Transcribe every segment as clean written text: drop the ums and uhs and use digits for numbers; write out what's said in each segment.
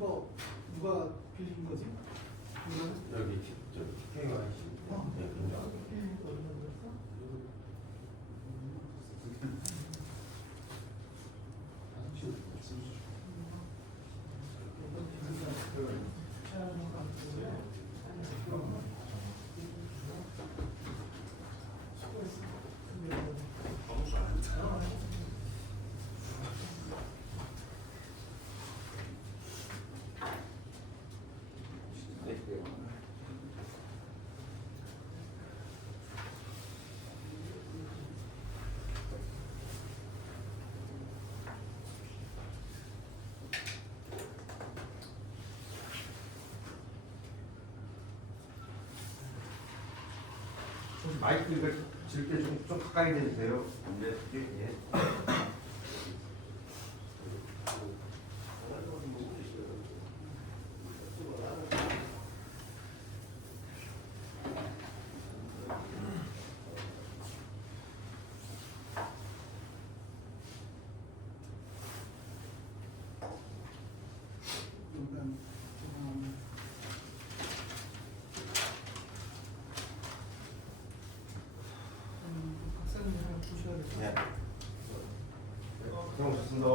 누가 빌린 거지? 여기 저기 KYC. 네, 그런 마이크 이거 질때 좀 가까이 대주세요. 네, 예. 네. 형 좋습니다.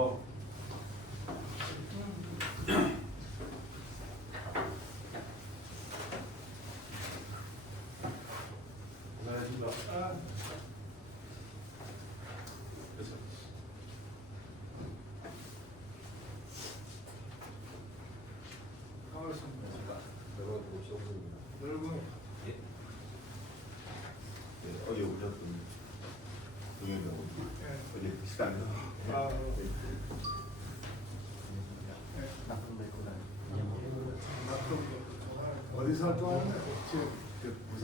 어디 오셨던 동영상 어디 시간에서 어디서 활동하는 거예요? 부산.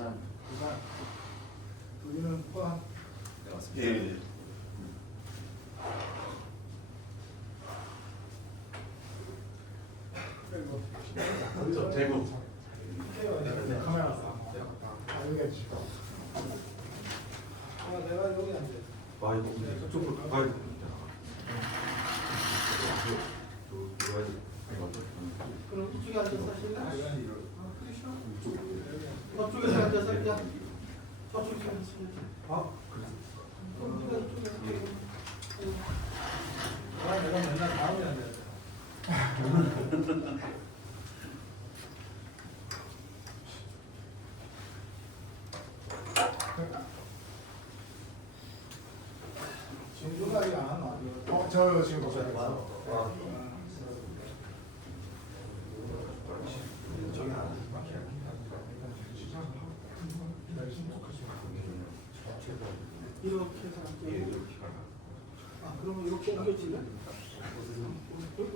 여기는 포항. 네, 맞습니다. 예. 어디서? 대구. 카메라. 여기가 지금. 내가 여기 앉아. 와 이거 근데 저쪽으로 가야 돼. 그럼 이쪽에 앉아서 하실래? 이쪽으로. 저쪽에서 앉아서 그냥 저쪽에 앉으시면 아, 그럼 네가 이쪽에 내가 맨날 다음에 앉아야 돼. 지금 전화기 안 하나? 저 지금 보셔야 돼요. 이렇게 해서 아 그러면 이렇게 옮겨지네?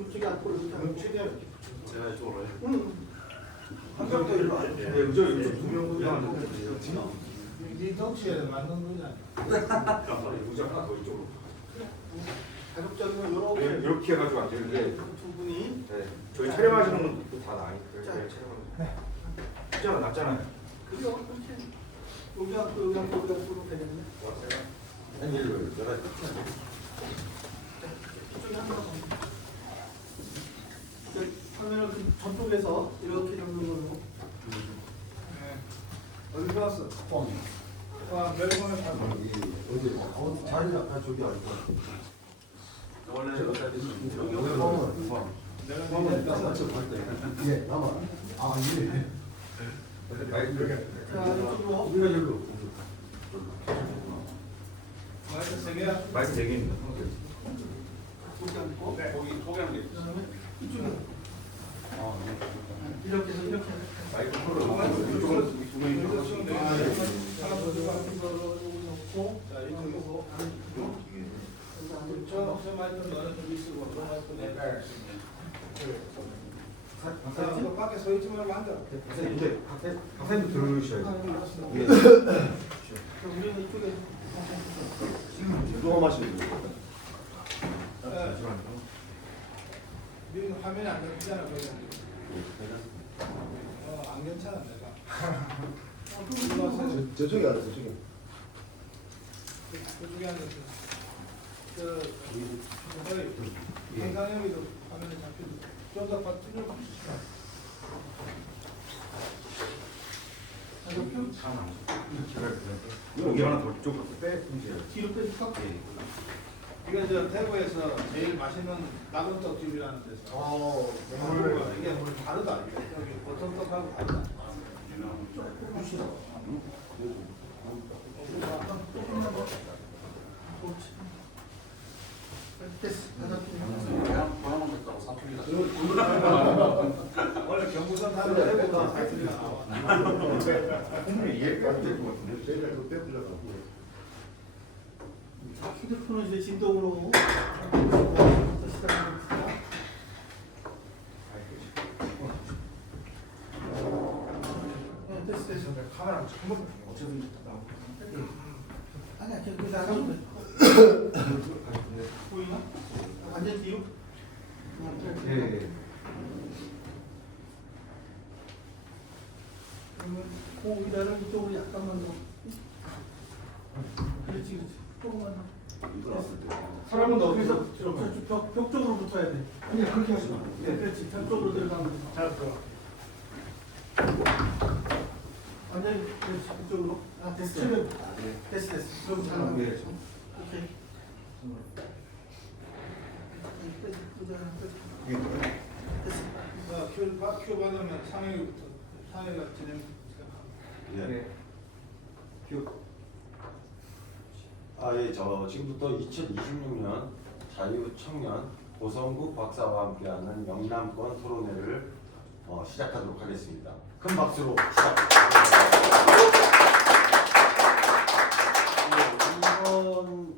이쪽에 앉고 이렇게 최대한 제가 이쪽으로 해. 응. 한 명도 일로 안 돼. 네, 이쪽 두명 그냥 네 덩치에 맞는 거냐? 의자 하나 더 이쪽으로. 가급적이면 여러 개 이렇게 해가지고 안 되는데. 두 분이 네. 저희 촬영하시는 분도 다 나니까. 촬영하는. 진짜 낫잖아요. 그죠? 그렇지. 여기 앉고 여기 앉고 여기 앉고 되겠네. 아니 이거 내가 이쪽에 한 번. 화면을 저쪽에서 이렇게 잡는 걸로. 어디서 왔어? 포항. 포항 멜번에 살고. 어디 자리가 아까 저기 아니고. 원래 여기 내가 포항은 내가 맞춰 갈 때. 예, 남아. 아, 예. 자, 이쪽으로. 우리가 여기로. 마이크 세 개야? 마이크 4개입니다. 이렇게 앉고. 네. 거기 소개한 게 있어요. 그다음에 이쪽에. 아, 이렇게 해서 이렇게. 마이크 이쪽으로 두 명이 여기서 치면 돼. 하나 더 들어가. 이거를 놓고. 자, 이쪽에서. 저 마이크 너는 여기 쓰고, 저 마이크 내가. 자, 너 밖에 서 있지 말고 앉아. 이제 박사님도 들으셔야 돼요. 예. 그럼 우리는 이쪽에. 누가 마시는 거예요? 네 화면이 안 잡히잖아, 거기. 안 괜찮아, 내가. 저쪽에 앉아, 저쪽에. 그쪽에 앉았어. 저기, 한강여기도 화면이 잡히지. 좀더 뚫려. 여기 하나 더 좀 빼. 뒤로 빼줄까? 예. 이게 저 대구에서 제일 맛있는 낙원 떡집이라는 데서. 이게 다르다. 이게 여기 보통 떡하고 다르다. 원래 경부선 타는 대구가 사투리가 나와. 형님 이해까지 될것 같은데. 제가 또 빼들려가고. 자, 휴대폰은 이제 진동으로 시작합니다. 됐어. 카메라 처음 어쨌든 나오고. 아니야, 그래서 안 하면 돼. 보이나? 완전 뒤로? 예. 그러면 고기다를 이쪽으로 약간만 더. 그렇지, 그렇지. 조금만 더. 사람은 너 어디서 벽 쪽으로 붙어야 돼. 아니 그렇게 하지 마. 네, 그렇지. 벽 쪽으로 들어가면 돼. 잘 들어. 완전히 그렇지. 그쪽으로. 아, 됐어. 됐어, 됐어. 그럼 잘 나와. 예. 오케이. 큐 받으면 상해가 진행. 예. 예, 저 지금부터 2026년 자유청년 고성국 박사와 함께하는 영남권 토론회를 시작하도록 하겠습니다. 큰 박수로 이번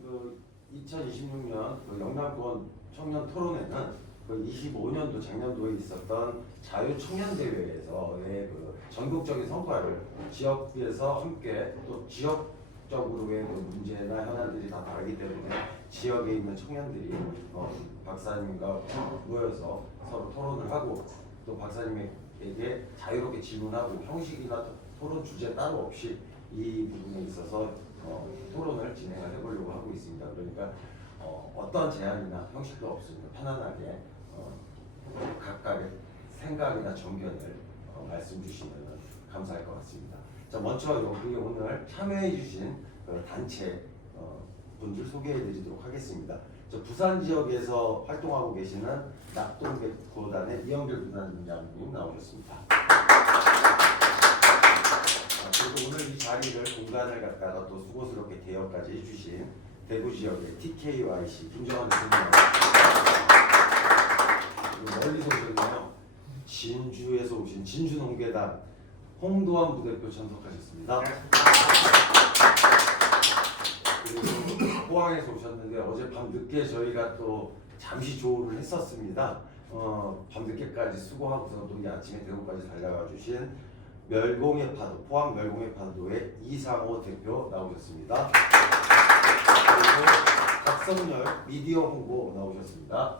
2026년 영남권 청년 토론회는 25년도 작년도에 있었던 자유청년대회에서의 전국적인 성과를 지역에서 함께 또 지역적으로의 문제나 현안들이 다 다르기 때문에 지역에 있는 청년들이 박사님과 모여서 서로 토론을 하고 또 박사님에게 자유롭게 질문하고 형식이나 토론 주제 따로 없이 이 부분에 있어서 토론을 진행을 해보려고 하고 있습니다. 그러니까 어떤 제한이나 형식도 없습니다. 편안하게 각각의 생각이나 정견을 말씀 주시면 감사할 것 같습니다. 자, 먼저 여기 오늘 참여해 주신 단체 분들 소개해 드리도록 하겠습니다. 저 부산 지역에서 활동하고 계시는 낙동백구단의 이영길 부단장님 나오셨습니다. 그리고 오늘 이 자리를 공간을 갖다가 또 수고스럽게 대여까지 해주신 대구 지역의 TKYC 김정환 대표님. 멀리서 오셨네요. 진주에서 오신 진주농계단 홍도환 부대표 참석하셨습니다. 그리고 포항에서 오셨는데 어젯밤 늦게 저희가 또 잠시 조우를 했었습니다. 밤늦게까지 수고하고서 또 이 아침에 대구까지 달려가 주신 멸공의 파도, 포항 멸공의 파도의 이상호 대표 나오셨습니다. 그리고 박성열 미디어 홍보 나오셨습니다.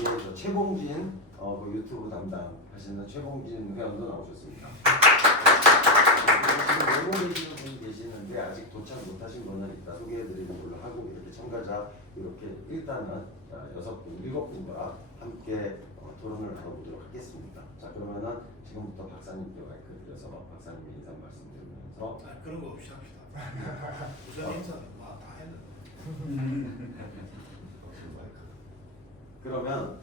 예, 저 최봉진 유튜브 담당하시는 최봉진 회원도 나오셨습니다. 지금 외고 계시는 분이 계시는데 아직 도착 못하신 분은 이따 소개해드리는 걸로 하고 이렇게 참가자 이렇게 일단은 6분, 7분과 함께 토론을 나눠보도록 하겠습니다. 자, 그러면은 지금부터 박사님께 마이크 드려서 박사님의 인사 말씀드리면서 그런 거 없이 합시다. 우선 인사는 다 했는데. 그러면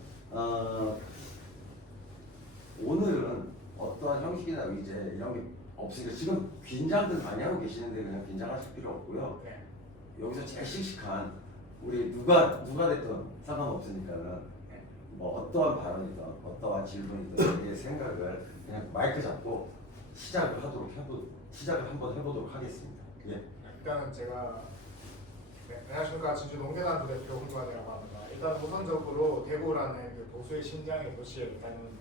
오늘은 어떠한 형식이나 의제 이런 게 없으니까 지금 긴장들 많이 하고 계시는데 그냥 긴장하실 필요 없고요. 네. 여기서 제일 씩씩한 우리 누가 됐든 상관없으니까는 뭐 어떠한 발언이든 어떠한 질문이든 우리의 생각을 그냥 마이크 잡고 시작을 한번 해보도록 하겠습니다. 예. 일단은 제가 안녕하십니까 진주 농계단 부대표 홍도환이라고 합니다. 일단 우선적으로 대구라는 그 보수의 심장의 도시에 일단은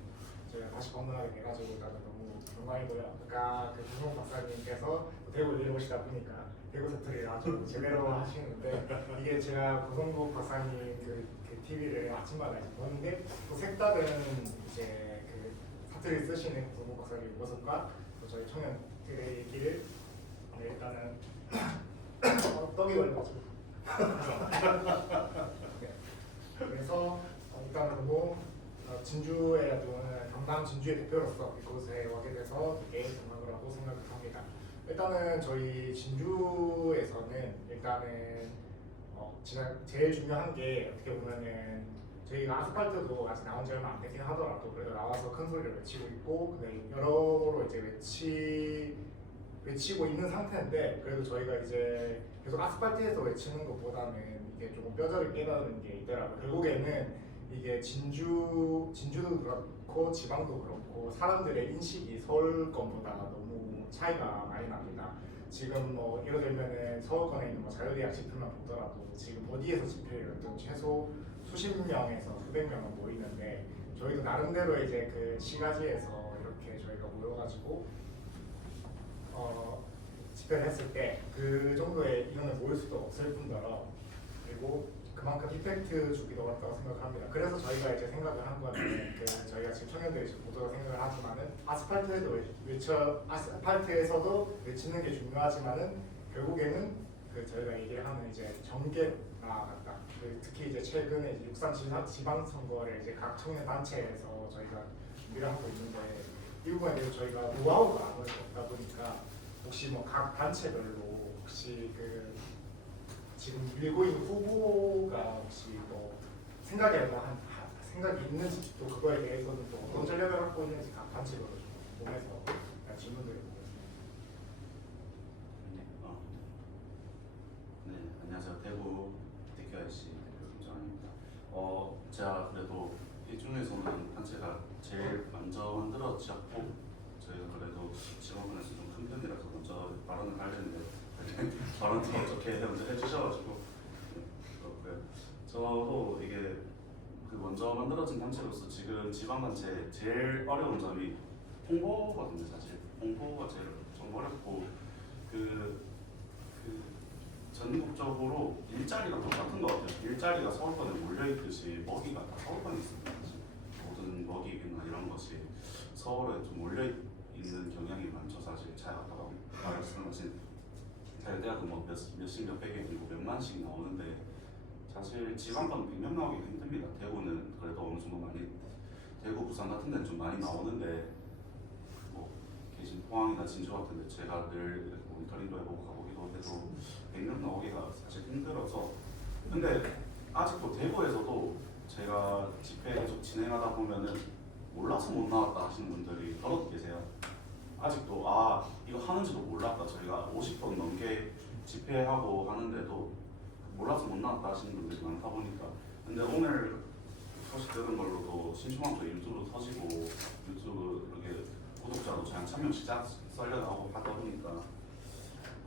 제가 다시 방문하게 돼가지고 일단은 너무 영광이고요. 아까 그 김홍 박사님께서 대구를 내려오시다 보니까 대구 사투리를 아주 제대로 하시는데 이게 제가 고성국 박사님 그 TV를 아침마다 이제 보는데 또 색다른 이제 그 사투리를 쓰시는 고성국 박사님 모습과 또 저희 청년들의 얘기를 일단은 떡이 걸려가지고 그래서 일단은 뭐 진주에 경남 진주의 대표로서 이곳에 오게 돼서 되게 영광을 하고 생각을 합니다. 일단은 저희 진주에서는 일단은 제일 중요한 게 어떻게 보면은 저희가 아스팔트도 아직 나온 지 얼마 안 되긴 하더라도 그래도 나와서 큰 소리를 외치고 있고 여러모로 이제 외치고 있는 상태인데 그래도 저희가 이제 계속 아스팔트에서 외치는 것보다는 이게 조금 뼈저리 깨닫는 게 있더라고요. 결국에는 이게 진주도 그렇고 지방도 그렇고 사람들의 인식이 서울 건보다 너무 차이가 많이 납니다. 지금 뭐 예를 들면은 서울권에 있는 뭐 자유대학 집회만 보더라도 지금 어디에서 집회를 열든 최소 수십 명에서 수백 명은 모이는데 저희도 나름대로 이제 그 시가지에서 이렇게 저희가 모여가지고 집회를 했을 때 그 정도의 인원을 모일 수도 없을 뿐더러 그리고 그만큼 이펙트 주기도 어렵다고 생각합니다. 그래서 저희가 이제 생각을 한 거는 저희가 지금 청년들이 지금 모두가 생각을 하지만은 아스팔트에서도 외치는 게 중요하지만은 결국에는 저희가 얘기를 하는 이제 정계로 나아간다. 특히 이제 최근에 이제 육산 지방선거를 이제 각 청년 단체에서 저희가 준비를 하고 있는데 이 부분에 대해서 저희가 노하우가 아무래도 없다 보니까 혹시 뭐 각 단체별로 혹시 지금 밀고 있는 후보가 혹시 뭐 생각이 있는지 또 그거에 대해서는 또 어떤 전략을 갖고 있는지 각 단체별로 좀 보면서 질문드려 보겠습니다. 네, 안녕하세요. 대구 DKIC 대표 김정환입니다. 제가 그래도 이 중에서는 단체가 제일 먼저 만들어졌고 저희가 그래도 지원권에서 좀 큰 편이라서 먼저 발언을 하려는데 발언도 어떻게 먼저 해주셔가지고 그렇고요. 저도 이게 먼저 만들어진 단체로서 지금 지방단체 제일 어려운 점이 홍보거든요. 사실 홍보가 제일 좀 어렵고 전국적으로 일자리가 똑같은 것 같아요. 일자리가 서울권에 몰려있듯이 먹이가 다 서울권에 있습니다. 사실 모든 먹이나 이런 것이 서울에 좀 몰려있는 경향이 많죠. 사실 잘 아까 말씀하신 자유대학은 뭐 몇십 몇백이 아니고 몇만씩 나오는데 사실 지방권 100명 나오기가 힘듭니다. 대구는 그래도 어느 정도 많이 대구, 부산 같은 데는 좀 많이 나오는데 뭐 계신 포항이나 진주 같은 데 제가 늘 모니터링도 해보고 가보기도 해도 100명 나오기가 사실 힘들어서 근데 아직도 대구에서도 제가 집회 계속 진행하다 보면은 몰라서 못 나왔다 하시는 분들이 더러 계세요. 아직도 이거 하는지도 몰랐다. 저희가 50번 넘게 집회하고 하는데도 몰라서 못 나왔다 하시는 분들이 많다 보니까 근데 오늘 소식 들은 걸로도 신중함도 유튜브 터지고 유튜브 이렇게 구독자도 한 1000명씩 썰려 나오고 하다 보니까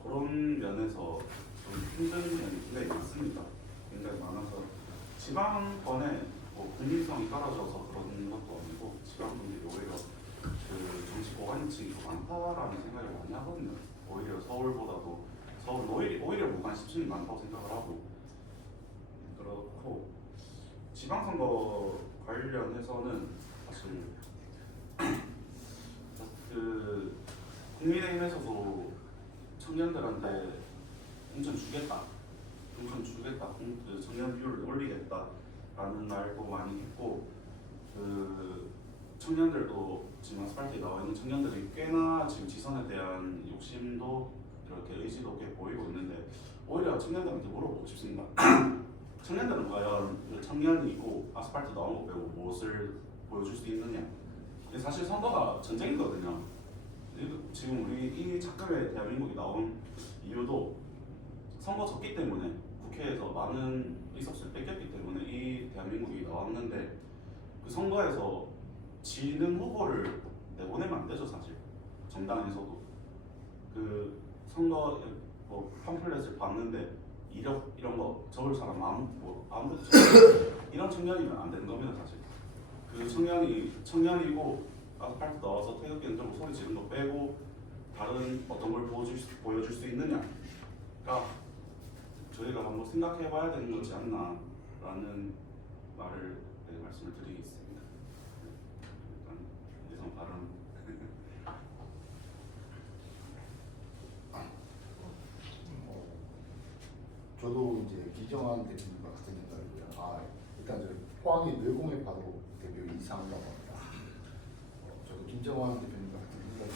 그런 면에서 좀 힘든 면이 굉장히 많습니다. 굉장히 많아서 지방권에 뭐 국민성이 떨어져서 그런 것도 아니고 지방분들이 오히려 정치 고관층이 더 많다라는 생각을 많이 하거든요. 오히려 서울보다도 서울은 오히려 무관심층이 많다고 생각을 하고 그렇고 지방선거 관련해서는 사실 국민의힘에서도 청년들한테 공천 주겠다, 청년 비율을 올리겠다라는 말도 많이 했고 청년들도 지금 아스팔트에 나와 있는 청년들이 꽤나 지금 지선에 대한 욕심도 이렇게 의지도 꽤 보이고 있는데 오히려 청년들한테 물어보고 싶습니다. 청년들은 과연 청년이고 아스팔트 나온 거 빼고 무엇을 보여줄 수 있느냐? 사실 선거가 전쟁이거든요. 지금 우리 이 작금의 대한민국이 나온 이유도 선거 졌기 때문에 국회에서 많은 의석수를 뺏겼기 때문에 이 대한민국이 나왔는데 그 선거에서 지는 후보를 내보내면 안 되죠. 사실 정당에서도 선거 뭐 팜플렛을 봤는데 이력 이런 거 적을 사람 아무도 이런 청년이면 안 되는 겁니다. 사실 청년이고 아스팔트 나와서 태극기 흔들고 소리 지르는 거 빼고 다른 어떤 걸 보여줄 수 있느냐가 저희가 한번 생각해봐야 되는 거지 않나라는 말씀을 드리겠습니다. 일단 예상 발언. 저도 이제 기정한 대표님과 같은 생각이고요. 일단 저 포항의 뇌공의 바로 대표 이상우라고 합니다. 저도 김정환 대표님과 같은 생각이고,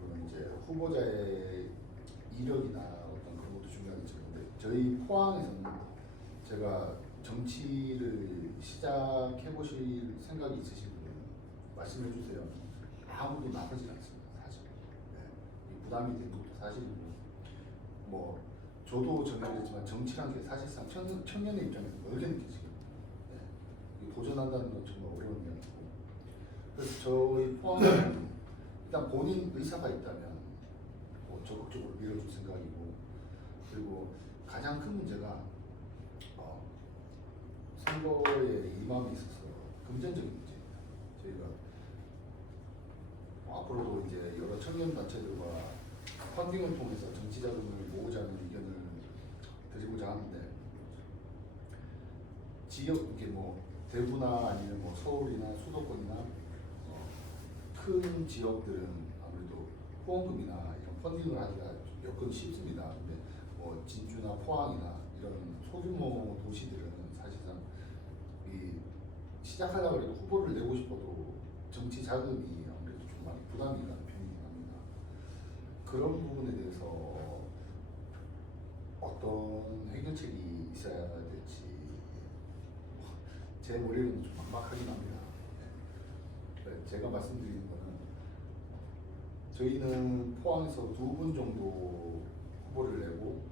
물론 이제 후보자의 이력이나 어떤 그런 것도 중요하겠지만, 근데 저희 포항에서는 제가 정치를 시작해 보실 생각이 있으신 분은 말씀해 주세요. 아무도 나쁘지 않습니다, 사실. 네. 이 부담이 된 것도 사실이고, 뭐 저도 전화했지만 정치라는 게 사실상 청년의 입장에서 멀게 느껴지거든요. 네. 도전한다는 건 정말 어려운 일이고, 그래서 저희 포항은 일단 본인 의사가 있다면 뭐 적극적으로 밀어줄 생각이고, 그리고 가장 큰 문제가 선거에 임함에 있어서 금전적인 문제입니다. 저희가 앞으로도 이제 여러 청년 단체들과 펀딩을 통해서 정치 자금을 모으자는 의견을 드리고자 하는데, 지역 이게 뭐 대구나 아니면 뭐 서울이나 수도권이나 큰 지역들은 아무래도 후원금이나 이런 펀딩을 하기가 여건 쉽습니다. 근데 뭐 진주나 포항이나 이런 소규모 도시들은 사실상 이 시작하려고 해도 후보를 내고 싶어도 정치 자금이 아무래도 좀 많이 부담이 가는 편이긴 합니다. 그런 부분에 대해서 어떤 해결책이 있어야 될지 제 머리는 좀 막막하긴 합니다. 네. 제가 말씀드리는 거는 저희는 포항에서 2분 정도 후보를 내고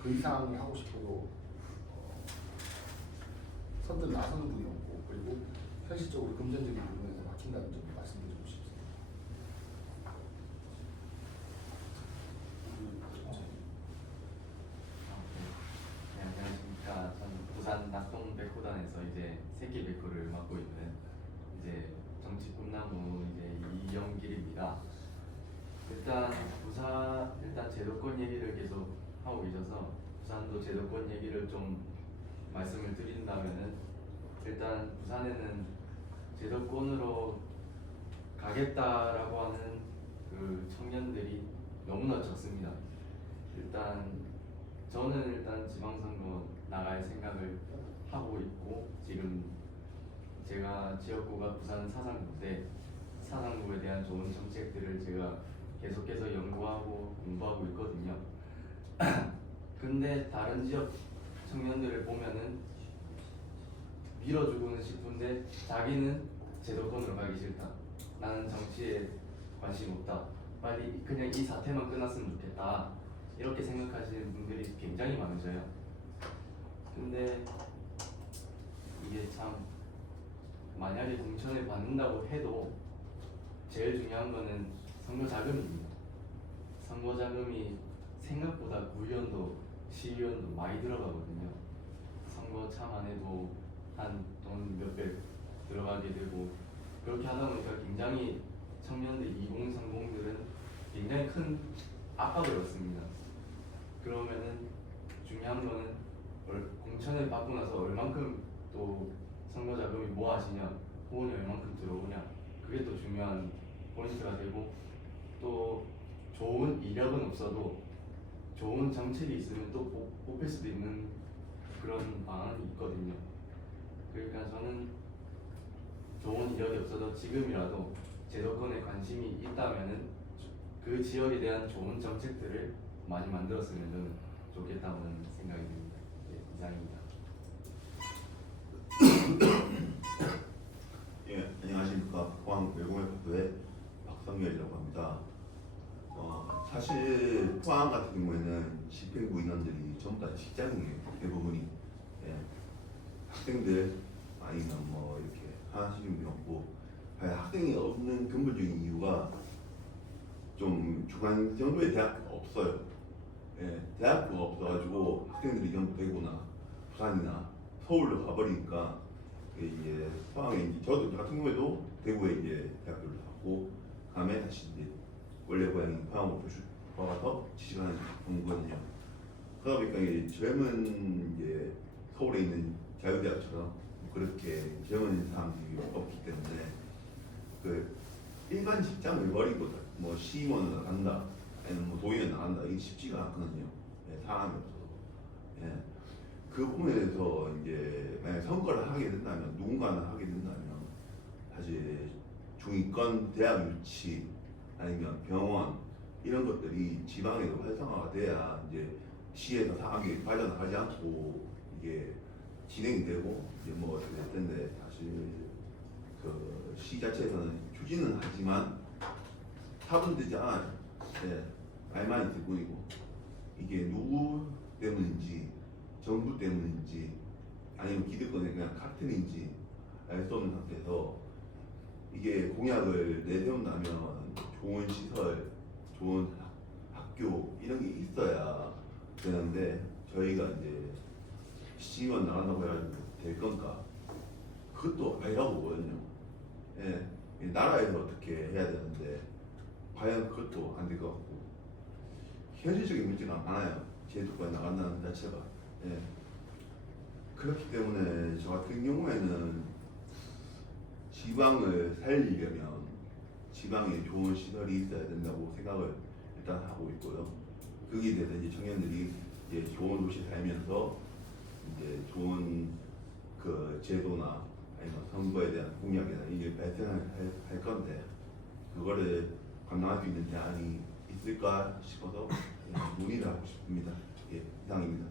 그 이상을 하고 싶어도 선뜻 나서는 분이 없고, 그리고 현실적으로 금전적인 부분에서 막힌다는 점을 말씀드리고 싶습니다. 네, 안녕하십니까. 저는 부산 낙동 백호단에서 이제 새끼 백호를 맡고 있는 이제 정치 꿈나무 이제 이영길입니다. 일단 제도권 얘기를 계속 하고 계셔서 부산도 제도권 얘기를 좀 말씀을 드린다면은, 일단 부산에는 제도권으로 가겠다라고 하는 그 청년들이 너무나 적습니다. 저는 일단 지방선거 나갈 생각을 하고 있고, 지금 제가 지역구가 부산 사상구인데 사상구에 대한 좋은 정책들을 제가 계속해서 연구하고 공부하고 있거든요. 근데 다른 지역 청년들을 보면은 밀어주고는 싶은데 자기는 제도권으로 가기 싫다, 나는 정치에 관심 없다, 빨리 그냥 이 사태만 끝났으면 좋겠다, 이렇게 생각하시는 분들이 굉장히 많으셔요. 근데 이게 참, 만약에 공천을 받는다고 해도 제일 중요한 거는 선거 자금입니다. 선거 자금이 생각보다 구의원도 시의원도 많이 들어가거든요. 선거 차만 해도 한 돈 몇백 들어가게 되고, 그렇게 하다 보니까 굉장히 청년들 2030들은 굉장히 큰 압박을 받습니다. 그러면은 중요한 거는 공천을 받고 나서 얼만큼 또 선거 자금이 뭐 하시냐, 후원이 얼만큼 들어오냐, 그게 또 중요한 포인트가 되고, 또 좋은 이력은 없어도 좋은 정책이 있으면 또 뽑힐 수도 있는 그런 방안이 있거든요. 그러니까 저는 좋은 이력이 없어도 지금이라도 제도권에 관심이 있다면은 그 지역에 대한 좋은 정책들을 많이 만들었으면 저는 좋겠다는 생각이 듭니다. 네, 이상입니다. 예, 안녕하십니까. 포항 외공회학부의 박성열이라고 합니다. 사실 포항 같은 경우에는 집행부 인원들이 전부 다 직장인이에요. 대부분이. 예. 학생들 아니면 뭐 이렇게 하나씩은 없고, 학생이 없는 근본적인 이유가 좀 중간 정도의 대학교가 없어요. 예, 대학교가 없어가지고 학생들이 전부 대구나 부산이나 서울로 가버리니까, 이제 포항에 이제 저도 같은 경우에도 대구에 이제 대학교를 나왔고, 다음에 다시 이제 원래 고향인 포항으로 돌아가서 지식하는 거거든요. 그러다 보니까 이제 젊은 이제 서울에 있는 자유대학처럼 그렇게 젊은 사람들이 없기 때문에 그 일반 직장을 버리고 뭐 시의원을 나간다, 아니면 뭐 도의원 나간다, 이게 쉽지가 않거든요. 예, 사람이 없어서. 예. 그 부분에 대해서 이제 만약 선거를 하게 된다면 누군가는 하게 된다면 사실 중위권 대학 유치 아니면 병원 이런 것들이 지방에도 활성화가 돼야 이제 시에서 사업이 발전하지 않고 이게 진행이 되고 이제 뭐 어떻게 될 텐데 사실 그 시 자체에서는 추진은 하지만 타분되지 않아요. 네, 말만 있을 뿐이고 이게 누구 때문인지 정부 때문인지 아니면 기득권의 그냥 카르텔인지 알 수 없는 상태에서 이게 공약을 내세운다면 좋은 시설, 좋은 학교 이런 게 있어야 되는데 저희가 이제 시의원 나간다고 해가지고 될 건가? 그것도 아니라고 보거든요. 예, 나라에서 어떻게 해야 되는데 과연 그것도 안 될 것 같고 현실적인 문제가 많아요. 제도권 나간다는 자체가. 예. 그렇기 때문에 저 같은 경우에는 지방을 살리려면 지방에 좋은 시설이 있어야 된다고 생각을 일단 하고 있고요. 거기에 대해서 이제 청년들이 이제 좋은 도시에 살면서 이제 좋은 그 제도나 아니면 선거에 대한 공약이나 이게 발생할 건데 그거를 감당할 수 있는 대안이 있을까 싶어서 문의를 하고 싶습니다. 예, 이상입니다.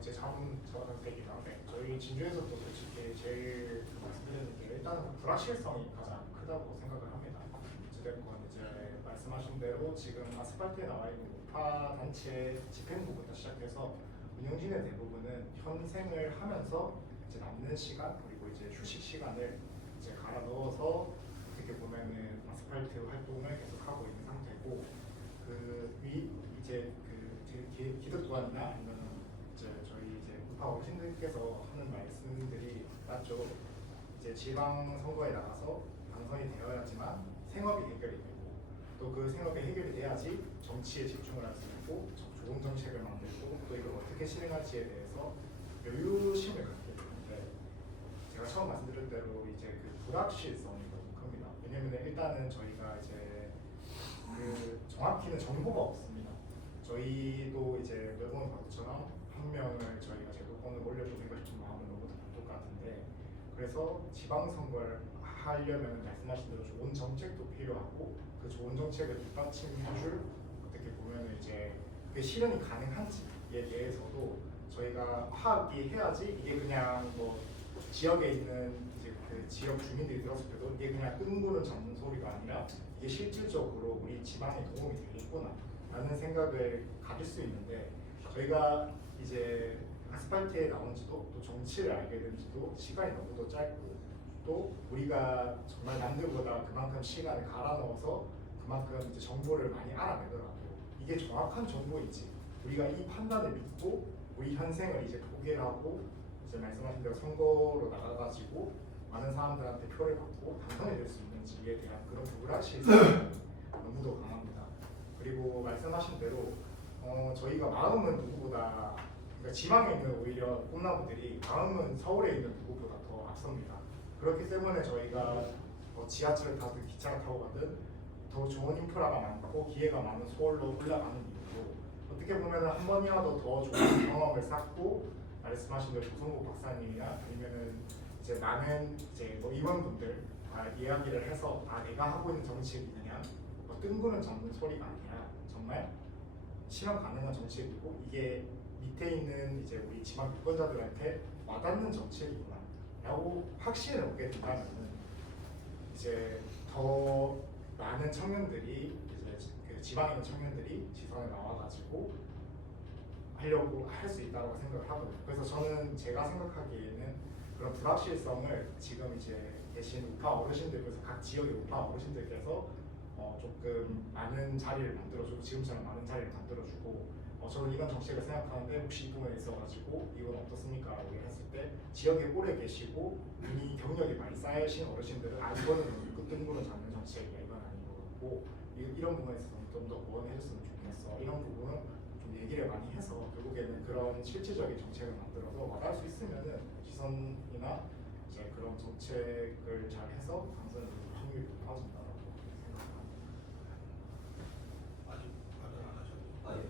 이제 자문 대기나 저희 진주에서도 솔직히 제일 말씀드리는 게 일단은 불확실성이 가장 크다고 생각을 합니다. 어찌됐건 이제 말씀하신 대로 지금 아스팔트에 나와 있는 우파 단체 집행부부터 시작해서 운영진의 대부분은 현생을 하면서 이제 남는 시간 그리고 이제 휴식 시간을 이제 갈아 넣어서 어떻게 보면은 아스팔트 활동을 계속하고 있는 상태고 이제 기득권이나 아니면 이제 저희 이제 우파 어르신들께서 하는 말씀들이 맞죠. 이제 지방 선거에 나가서 당선이 되어야지만 생업이 해결이 되고 또 그 생업이 해결이 돼야지 정치에 집중을 할 수 있고 좋은 정책을 만들고 또 이걸 어떻게 실행할지에 대해서 여유심을 갖게 되는데 제가 처음 말씀드린 대로 이제 그 불확실성이 너무 큽니다. 왜냐면 일단은 저희가 이제 그 정확히는 정보가 없습니다. 저희도 이제 매번 봐도처럼 한 명을 저희가 제도권을 올려보내고 싶은 마음은 너무 똑같은데 그래서 지방선거를 하려면 말씀하신 대로 좋은 정책도 필요하고 그 좋은 정책을 뒷받침해줄 어떻게 보면 이제 그게 실현이 가능한지에 대해서도 저희가 파악이 해야지 이게 그냥 뭐 지역에 있는 이제 그 지역 주민들이 들었을 때도 이게 그냥 뜬구름 잡는 소리가 아니라 이게 실질적으로 우리 지방에 도움이 되겠구나 라는 생각을 가질 수 있는데 저희가 이제 아스팔트에 나온 지도 또 정치를 알게 된 지도 시간이 너무도 짧고 또 우리가 정말 남들보다 그만큼 시간을 갈아 넣어서 그만큼 이제 정보를 많이 알아내더라도 이게 정확한 정보인지 우리가 이 판단을 믿고 우리 현생을 이제 포기하고 이제 말씀하신 대로 선거로 나가가지고 많은 사람들한테 표를 받고 당선이 될 수 있는지에 대한 그런 불확실성이 너무도 강합니다. 그리고 말씀하신 대로 저희가 마음은 누구보다 그러니까 지방에 있는 오히려 꿈나무들이 마음은 서울에 있는 누구보다 더 앞섭니다. 그렇기 때문에 저희가 지하철을 타든 기차를 타고 가든 더 좋은 인프라가 많고 기회가 많은 서울로 올라가는 이유도 어떻게 보면 한 번이라도 더 좋은 경험을 쌓고 말씀하신 대로 조성국 박사님이나 아니면은 이제 많은 이제 뭐 임원분들 이야기를 해서 내가 하고 있는 정책이 그냥 뜬구름 잡는 소리가 아니라 정말 실현 가능한 정책이고 이게 밑에 있는 이제 우리 지방 유권자들한테 와닿는 정책이구나라고 확신을 얻게 된다면은 이제 더 많은 청년들이 이제 그 지방에 있는 청년들이 지선에 나와가지고 하려고 할 수 있다고 생각을 하거든요. 그래서 저는 제가 생각하기에는 그런 불확실성을 지금 이제 계신 우파 어르신들 그래서 각 지역의 우파 어르신들께서 조금 많은 자리를 만들어주고 지금처럼 많은 자리를 만들어주고 저는 이런 정책을 생각하는데 혹시 이 부분에 있어가지고 이건 어떻습니까? 라고 했을 때 지역에 오래 계시고 이미 경력이 많이 쌓이신 어르신들은 이거는 뜬구름 잡는 정책이야 이건 아닌 것 같고 이런 부분에서 좀 더 보완해줬으면 좋겠어 이런 부분은 좀 얘기를 많이 해서 결국에는 그런 실질적인 정책을 만들어서 와닿을 수 있으면은 지선이나 이제 그런 정책을 잘 해서 당선을 확률이 높아진다라고 생각합니다. 아직 발언 안 하셨죠? 아, 예.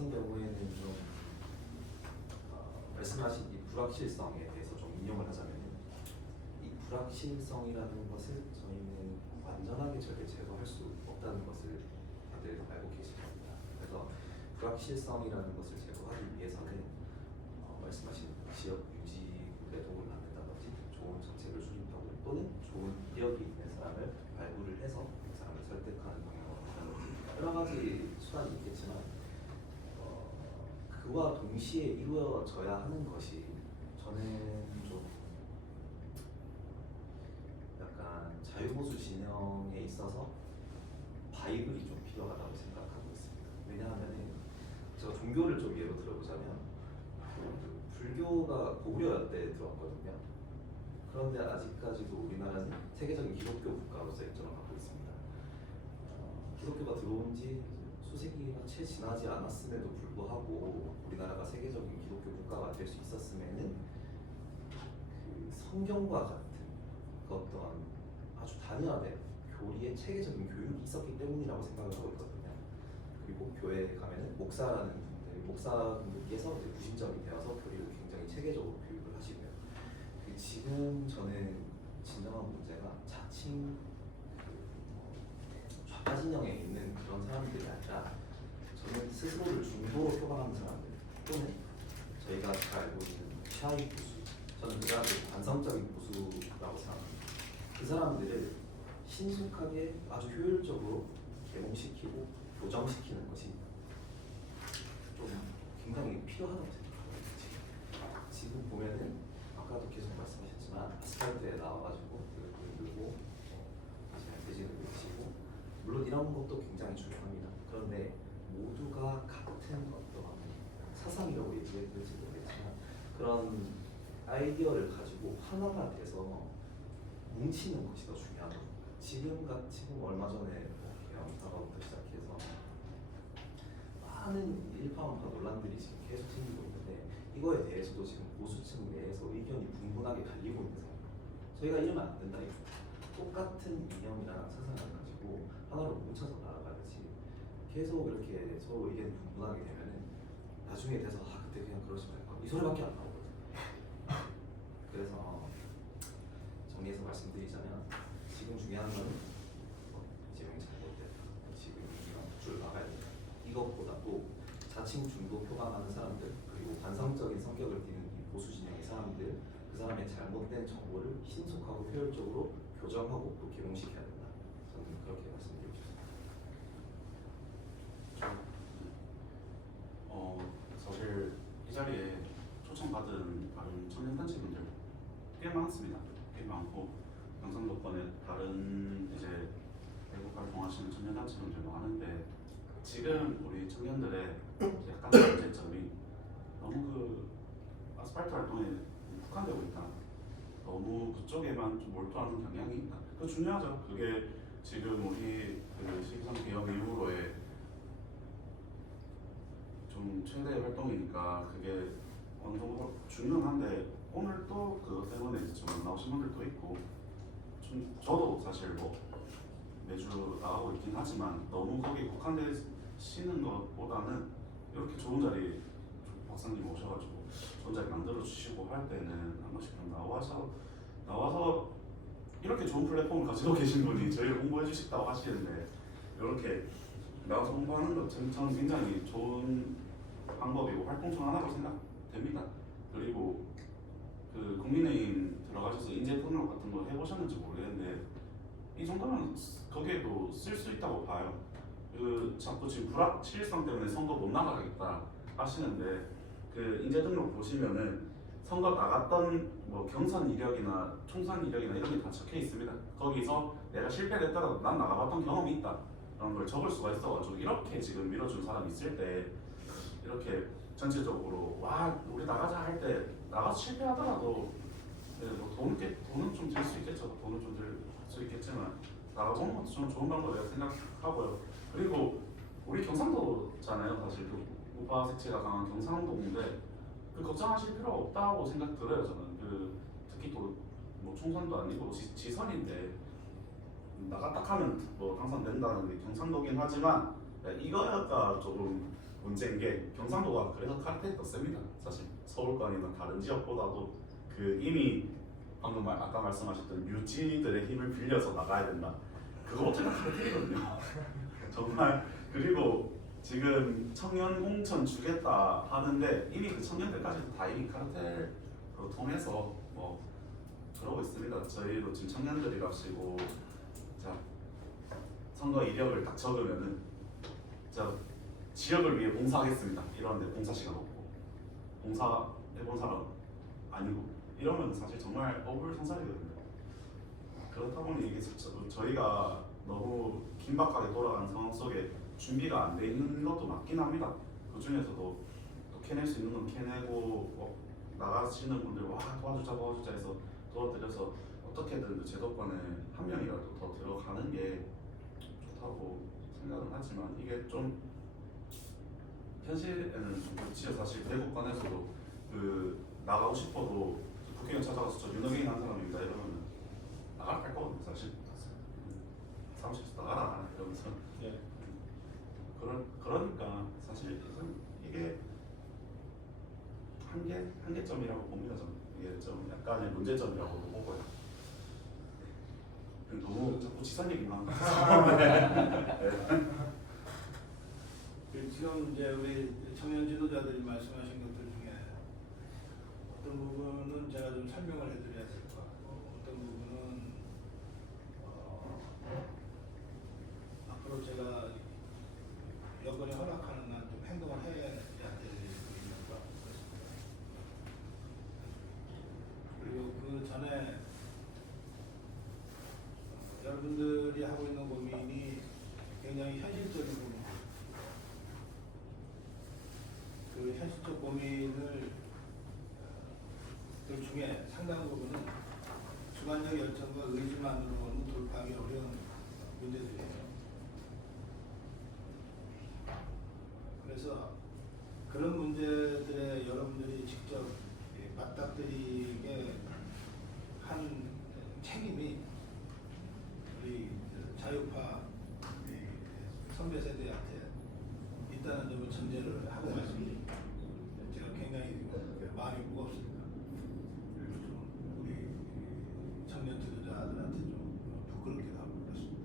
같은 경우에는 좀 말씀하신 이 불확실성에 대해서 좀 인용을 하자면 이 불확실성이라는 것을 저희는 완전하게 절대 제거할 수 없다는 것을 다들 알고 계실 겁니다. 그래서 불확실성이라는 것을 제거하기 위해서는 말씀하신 지역 유지에 도움을 받는다든지 좋은 정책을 수립하고 또는 좋은 이력이 있는 사람을 발굴을 해서 그 사람을 설득하는 방향으로 가는 여러 가지 수단이 있겠지만 그와 동시에 이루어져야 하는 것이 저는 좀 약간 자유보수 진영에 있어서 바이블이 좀 필요하다고 생각하고 있습니다. 왜냐하면 제가 종교를 좀 예로 들어보자면 불교가 고구려 때 들어왔거든요. 그런데 아직까지도 우리나라는 세계적인 기독교 국가로서 액정을 갖고 있습니다. 기독교가 들어온 지 수세기가 채 지나지 않았음에도 불구하고 우리나라가 세계적인 기독교 국가가 될 수 있었음에는 그 성경과 같은 그 어떤 아주 단연한 교리의 체계적인 교육이 있었기 때문이라고 생각을 하고 있거든요. 그리고 교회에 가면은 목사라는 분들, 목사분들께서 이제 구심점이 되어서 교리를 굉장히 체계적으로 교육을 하시고요. 지금 저는 진정한 문제가 자칭 좌파 진영에 있는 그런 사람들이 아니라 저는 스스로를 중도로 표방하는 사람들 또는 저희가 잘 알고 있는 샤이 보수, 저는 그 사람들을 반성적인 보수라고 생각합니다. 그 사람들을 신속하게 아주 효율적으로 개몽시키고 교정시키는 것이 좀 굉장히 필요하다고 생각합니다. 지금 보면은 아까도 계속 말씀하셨지만 아스팔트에 나와가지고 들고 대신을 외치고 물론 이런 것도 굉장히 중요합니다. 그런데 모두가 같은 어떤 사상이라고 얘기해도 될지 모르겠지만 그런 아이디어를 가지고 하나가 돼서 뭉치는 것이 더 중요하거든요. 지금 얼마 전에 영사가부터 시작해서 많은 일파만파 논란들이 지금 계속 생기고 있는데 이거에 대해서도 지금 보수층 내에서 의견이 분분하게 갈리고 있는 상황입니다. 저희가 이러면 안 된다 이거. 똑같은 이념이랑 사상을 가지고 하나로 뭉쳐서 나아가야지 계속 이렇게 서로 의견이 분분하게 되면은 나중에 돼서 그때 그냥 그러지 말고 이 소리밖에 안 나오거든요. 그래서 정리해서 말씀드리자면 지금 중요한 건 이재명이 잘못됐다. 지금 이런 줄 막아야 된다. 이것보다도 자칭 중도 표방하는 사람들 그리고 반성적인 성격을 띠는 이 보수 진영의 사람들 그 사람의 잘못된 정보를 신속하고 효율적으로 교정하고 또 개몽시켜야 된다. 저는 그렇게 말씀드리고 싶습니다. 사실 이 자리에 초청받은 다른 청년단체분들 꽤 많습니다. 꽤 많고 경상도권에 다른 이제 외국 활동하시는 청년단체분들 많은데 지금 우리 청년들의 약간 문제점이 너무 그 아스팔트 활동에 국한되고 있다. 너무 그쪽에만 좀 몰두하는 경향이 있다. 그거 중요하죠. 그게 지금 우리 그 시기상 개혁 이후로의 좀 최대의 활동이니까 그게 어느 정도 중요한데 오늘 또 그것 때문에 이제 좀 나오신 분들도 있고 좀 저도 사실 뭐 매주 나가고 있긴 하지만 너무 거기에 국한되시는 것보다는 이렇게 좋은 자리 박사님 오셔가지고 좋은 자리 만들어 주시고 할 때는 한 번씩 좀 나와서 이렇게 좋은 플랫폼을 가지고 계신 분이 저희를 홍보해 주신다고 하시는데 이렇게 나와서 홍보하는 것 저는 굉장히 좋은 방법이고 활동중 하나로 생각됩니다. 그리고 그 국민의힘 들어가셔서 인재 폭력 같은 거 해보셨는지 모르겠는데 이 정도면 거기에도 쓸 수 있다고 봐요. 그 자꾸 지금 불확실성 때문에 선거 못 나가겠다 하시는데 그 인재 등록 보시면은 선거 나갔던 뭐 경선 이력이나 총선 이력이나 이런 게 다 적혀 있습니다. 거기서 내가 실패를 했더라도 난 나가봤던 경험이 있다 라는 걸 적을 수가 있어가지고 이렇게 지금 밀어준 사람이 있을 때 이렇게 전체적으로 와 우리 나가자 할 때 나가서 실패하더라도 뭐 돈은 좀 들 수 있겠죠. 돈은 좀 들 수 있겠지만 나가보는 것도 좀 좋은 방법이라고 생각하고요. 그리고 우리 경상도잖아요. 사실 그 우파 색채가 강한 경상도인데 그 걱정하실 필요가 없다고 생각 들어요. 저는 그 특히 또 뭐 총선도 아니고 지선인데 나갔다 하면 뭐 당선된다는 게 경상도긴 하지만 이거가 조금 문제인 게 경상도가 그래서 카르텔이 더 셉니다. 사실 서울권이나 다른 지역보다도 그 이미 방금 아까 말씀하셨던 유지들의 힘을 빌려서 나가야 된다. 그거부터가 카르텔이거든요. 정말. 그리고 지금 청년 공천 주겠다 하는데 이미 그 청년들까지도 다 이미 카르텔로 통해서 뭐 그러고 있습니다. 저희도 지금 청년들이랍시고 자 선거 이력을 딱 적으면은 자 지역을 위해 봉사하겠습니다. 이러는데 봉사 시간 없고 봉사 해본 사람 아니고 이러면 사실 정말 어불성설이거든요. 그렇다 보니 이게 저희가 너무 긴박하게 돌아가는 상황 속에 준비가 안 돼 있는 것도 맞긴 합니다. 그 중에서도 또 캐낼 수 있는 건 캐내고 나가시는 분들 와 도와주자 해서 도와드려서 어떻게든 제도권에 한 명이라도 더 들어가는 게 좋다고 생각은 하지만 이게 좀 현실에는 좀 그렇지요. 사실 대구권에서도 그 나가고 싶어도 국회의원 찾아가서 저 윤호경이 한 사람입니다 이러면 나갈 갈 거거든요 사실. 사무실에서 나가라 이러면서. 예. 그러니까 사실 이게 한계점이라고 봅니다. 저는 이게 좀 약간의 문제점이라고 보고요. 너무 자꾸 지산 얘기만 지금 이제 우리 청년 지도자들이 말씀하신 것들 중에 어떤 부분은 제가 좀 설명을 해드려야 될 것 같고 어떤 부분은 앞으로 제가 여건이 허락하는 한 좀 행동을 해야 될 것 같습니다. 그리고 그 전에 여러분들이 하고 있는 고민이 굉장히 현실적인 고민. 그 현실적 고민을 그 중에 상당 부분은 주관적 열정과 의지만으로는 돌파하기 어려운 문제들이에요. 그래서 그런 문제들에 여러분들이 직접 맞닥뜨리게 한 책임이 우리 자유파 선배 세대한테 있다는 점을 전제를 하고 말씀드립니다. 제가 굉장히 마음이 무겁습니다. 우리 청년 지도자들한테 좀 부끄럽기도 하고 그렇습니다.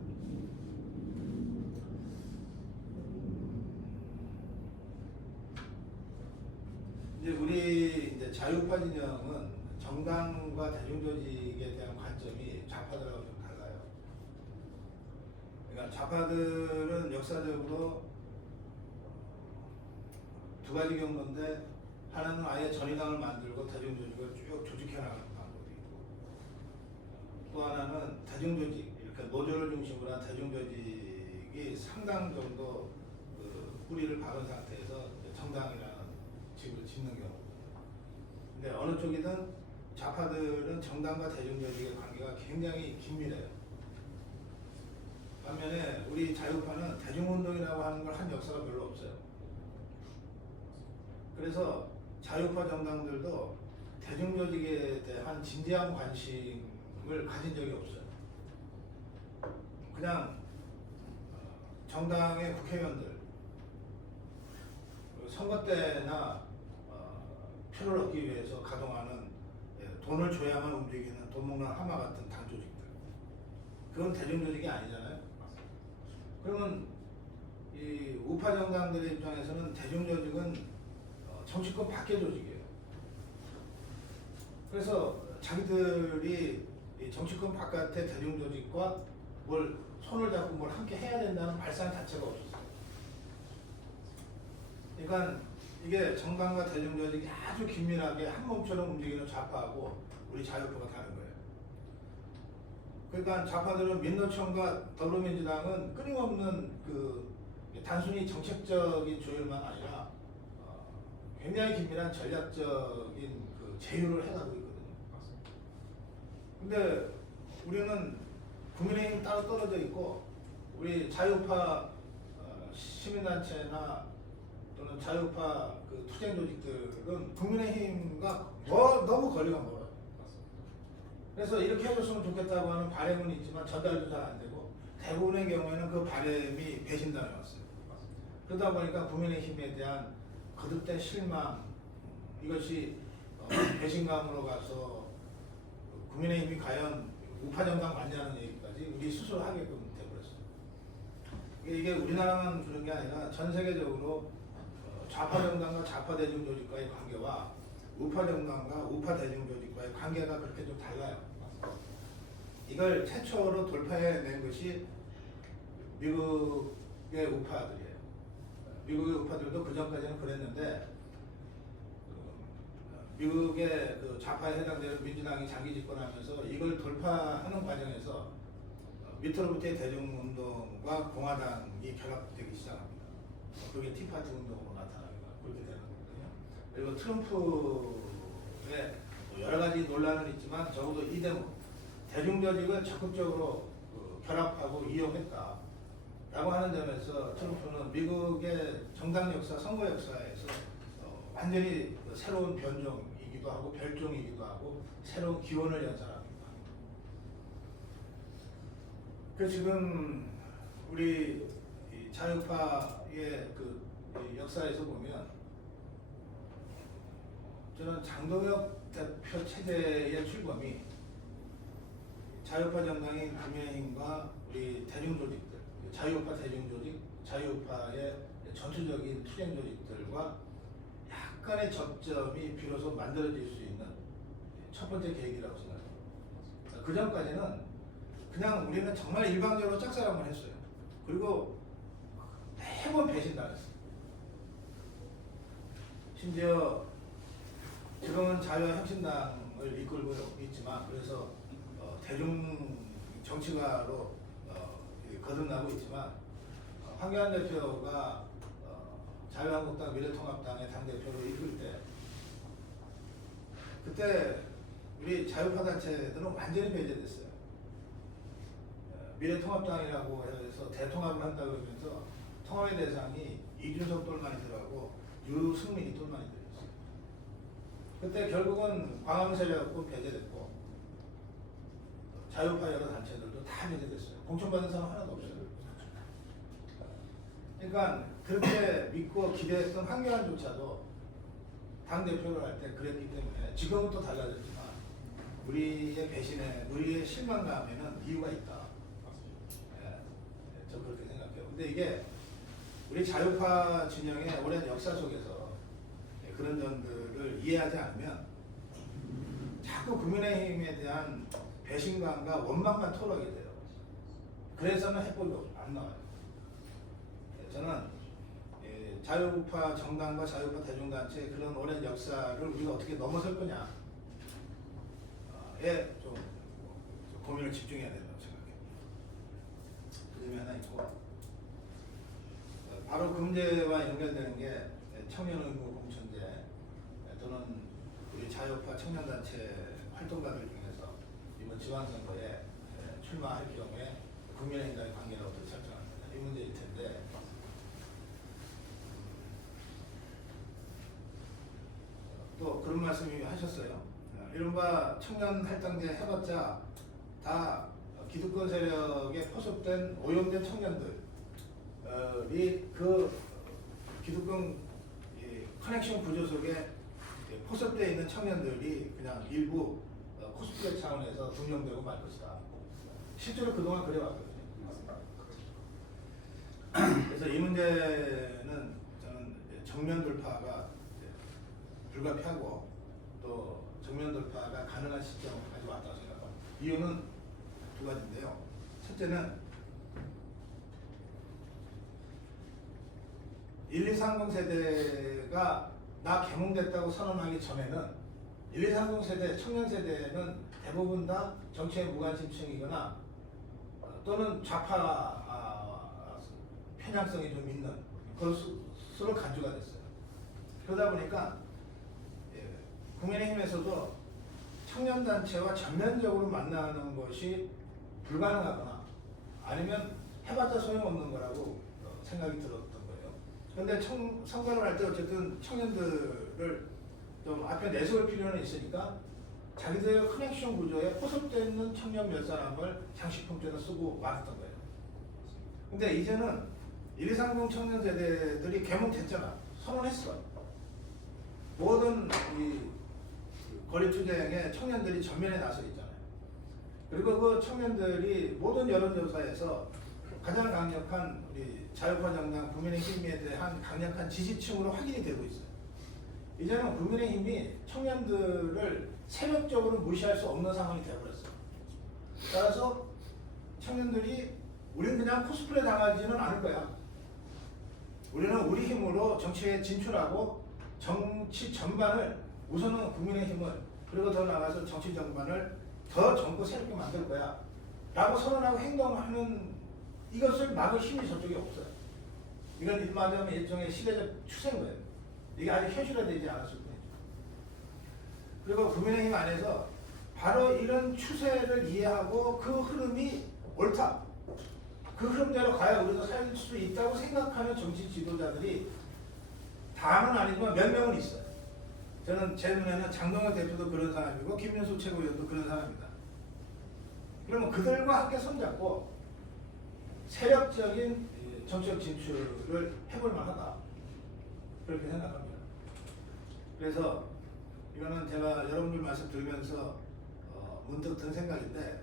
이제 우리 이제 자유파 진영은 정당과 대중조직에 대한 관점이 좌파들하고 좀 달라요. 그러니까 좌파들은 역사적으로 두 가지 경로인데 하나는 아예 전위당을 만들고 대중조직을 쭉 조직해 나가는 방법이 있고 또 하나는 대중조직, 그러니까 노조를 중심으로 한 대중조직이 상당 정도 그 뿌리를 박은 상태에서 정당이라는 집을 짓는 경우거든요. 근데 어느 쪽이든 좌파들은 정당과 대중조직의 관계가 굉장히 긴밀해요. 반면에 우리 자유파는 대중운동이라고 하는 걸 한 역사가 별로 없어요. 그래서 자유파 정당들도 대중조직에 대한 진지한 관심을 가진 적이 없어요. 그냥 정당의 국회의원들 선거 때나 표를 얻기 위해서 가동하는 돈을 줘야만 움직이는 돈 먹는 하마 같은 당 조직들, 그건 대중조직이 아니잖아요. 그러면 이 우파 정당들의 입장에서는 대중조직은 정치권 밖의 조직이에요. 그래서 자기들이 이 정치권 바깥의 대중조직과 뭘 손을 잡고 뭘 함께 해야 된다는 발상 자체가 없었어요. 그러니까 이게 정당과 대중조직이 아주 긴밀하게 한 몸처럼 움직이는 좌파하고 우리 자유파가 다른 거예요. 그러니까 좌파들은 민노총과 더불어민주당은 끊임없는 그 단순히 정책적인 조율만 아니라 굉장히 긴밀한 전략적인 그 제휴를 해가고 있거든요. 근데 우리는 국민의힘 따로 떨어져 있고 우리 자유파 시민단체나 또는 자유파 그 투쟁 조직들은 국민의힘과 너무 거리가 멀어요. 그래서 이렇게 해줬으면 좋겠다고 하는 바람은 있지만 전달도 잘 안 되고 대부분의 경우에는 그 바람이 배신당해 왔어요. 그러다 보니까 국민의힘에 대한 거듭된 실망, 이것이 배신감으로 가서 국민의힘이 과연 우파정당 맞냐는 얘기까지 우리 스스로 하게끔 돼버렸어요. 이게 우리나라만 그런 게 아니라 전 세계적으로 좌파정당과 좌파대중조직과의 관계와 우파정당과 우파대중조직과의 관계가 그렇게 좀 달라요. 이걸 최초로 돌파해낸 것이 미국의 우파들이에요. 미국의 우파들도 그 전까지는 그랬는데 미국의 그 좌파에 해당되는 민주당이 장기 집권하면서 이걸 돌파하는 과정에서 밑으로부터의 대중운동과 공화당이 결합되기 시작합니다. 그게 티파티 운동으로 나타나는 거예요. 그렇게 되는 거거든요. 그리고 트럼프의 여러 가지 논란은 있지만 적어도 이 대중조직을 적극적으로 결합하고 이용했다. 라고 하는 점에서 트럼프는 미국의 정당 역사, 선거 역사에서 완전히 새로운 변종이기도 하고 별종이기도 하고 새로운 기원을 연 사람입니다. 그 지금 우리 자유파의 그 역사에서 보면 저는 장동혁 대표 체제의 출범이 자유파 정당인 국민의힘과 우리 대중조직들, 자유파 대중조직, 자유파의 전투적인 투쟁 조직들과 약간의 접점이 비로소 만들어질 수 있는 첫 번째 계기라고 생각합니다. 그 전까지는 그냥 우리는 정말 일방적으로 짝사랑만 했어요. 그리고 매번 배신당했어요. 심지어 지금은 자유혁신당을 이끌고 있지만 그래서 대중 정치가로 거듭나고 있지만 황교안 대표가 자유한국당, 미래통합당의 당대표로 이끌 때 그때 우리 자유파 단체들은 완전히 배제됐어요. 미래통합당이라고 해서 대통합을 한다고 하면서 통합의 대상이 이준석 똘만이 들어가고 유승민이 똘만이 들어갔어요. 그때 결국은 광화문 세력은 배제됐고 자유파 여러 단체들도 다 배제됐어요. 공천받은 사람 하나도 없어요. 그러니까 그렇게 믿고 기대했던 황교안조차도 당대표를 할 때 그랬기 때문에 지금은 또 달라졌지만 우리의 배신에, 우리의 실망감에는 이유가 있다. 저 그렇게 생각해요. 근데 이게 우리 자유파 진영의 오랜 역사 속에서 그런 점들을 이해하지 않으면 자꾸 국민의힘에 대한 배신감과 원망만 토로하게 돼요. 그래서는 해법이 안 나와요. 저는 자유파 정당과 자유파 대중단체의 그런 오랜 역사를 우리가 어떻게 넘어설 거냐에 좀 고민을 집중해야 된다고 생각해요. 그 점이 하나 있고 바로 그 문제와 연결되는 게 청년의무 공천제 또는 우리 자유파 청년단체 활동가들 중에서 이번 지방선거에 출마할 경우에 국민의힘과의 관계를 어떻게 설정하느냐 이 문제일 텐데 또 그런 말씀이 하셨어요. 이른바 청년할당제 해봤자 다 기득권 세력에 포섭된 오염된 청년들이 그 기득권 커넥션 구조 속에 포섭되어 있는 청년들이 그냥 일부 코스프레 차원에서 등용되고 말 것이다. 실제로 그동안 그래왔거든요. 그래서 이 문제는 저는 정면 돌파가 불가피하고 또 정면 돌파가 가능한 시점까지 왔다고 생각합니다. 이유는 두 가지인데요. 첫째는 1230 세대가 나 개몽됐다고 선언하기 전에는 1230 세대, 청년 세대는 대부분 다 정치에 무관심층이거나 또는 좌파 편향성이 좀 있는 것으로 간주가 됐어요. 그러다 보니까 국민의힘에서도 청년단체와 전면적으로 만나는 것이 불가능하거나 아니면 해봤자 소용없는 거라고 생각이 들었던 거예요. 그런데 선거를 할 때 어쨌든 청년들을 좀 앞에 내세울 필요는 있으니까 자기들의 커넥션 구조에 포섭되어 있는 청년 몇 사람을 장식품죄로 쓰고 말았던 거예요. 근데 이제는 1230 청년 세대들이 개몽됐잖아. 선언했어. 모든 이 권리투쟁에 청년들이 전면에 나서 있잖아요. 그리고 그 청년들이 모든 여론조사에서 가장 강력한 우리 자유파 정당 국민의힘에 대한 강력한 지지층으로 확인이 되고 있어요. 이제는 국민의힘이 청년들을 세력적으로 무시할 수 없는 상황이 되어버렸어요. 따라서 청년들이 우리는 그냥 코스프레 당하지는 않을 거야. 우리는 우리 힘으로 정치에 진출하고 정치 전반을 우선은 국민의힘을 그리고 더 나아가서 정치 전반을 더 젊고 새롭게 만들 거야 라고 선언하고 행동하는 이것을 막을 힘이 저쪽에 없어요. 이건 일말하면 일종의 시대적 추세인 거예요. 이게 아직 현실화되지 않았을 뿐이죠. 그리고 국민의힘 안에서 바로 이런 추세를 이해하고 그 흐름이 옳다. 그 흐름대로 가야 우리도 살 수 있다고 생각하는 정치 지도자들이 다는 아니지만 몇 명은 있어요. 저는 제 눈에는 장동혁 대표도 그런 사람이고 김윤수 최고위원도 그런 사람입니다. 그러면 그들과 함께 손잡고 세력적인 정치적 진출을 해볼 만하다. 그렇게 생각합니다. 그래서 이거는 제가 여러분들 말씀 들으면서 문득 든 생각인데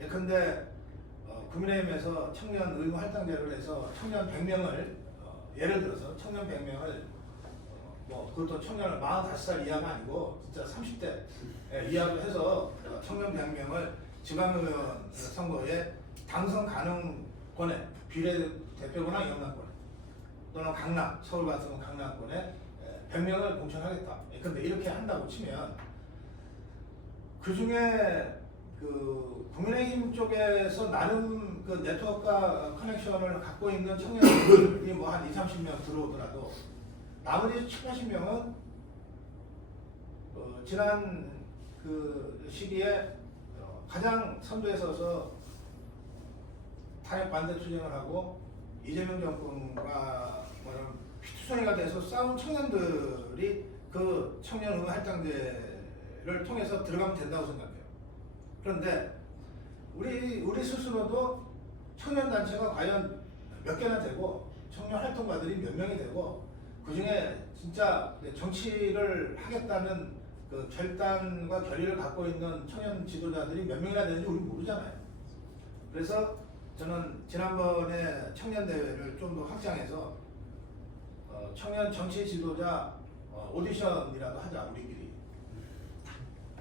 예컨대 국민의힘에서 청년 의무 할당제를 해서 청년 100명을 예를 들어서 청년 100명을 뭐 그것도 청년을 45살 이하가 아니고 진짜 30대 이하로 해서 청년 100명을 지방의원 선거에 당선 가능권에 비례대표구나 영남권에 또는 강남, 서울 같은 강남권에 100명을 공천하겠다. 근데 이렇게 한다고 치면 그 중에 그 국민의힘 쪽에서 나름 그 네트워크와 커넥션을 갖고 있는 청년들이 뭐 한 20-30명 들어오더라도 나머지 70-80명은 지난 그 시기에 가장 선두에 서서 탄핵 반대 투쟁을 하고 이재명 정권과 피투성이가 돼서 싸운 청년들이 그 청년 의무 할당제를 통해서 들어가면 된다고 생각해요. 그런데 우리 스스로도 청년 단체가 과연 몇 개나 되고 청년 활동가들이 몇 명이 되고 그 중에 진짜 정치를 하겠다는 그 결단과 결의를 갖고 있는 청년 지도자들이 몇 명이나 되는지 우리 모르잖아요. 그래서 저는 지난번에 청년 대회를 좀 더 확장해서 청년 정치 지도자 오디션이라도 하자 우리끼리.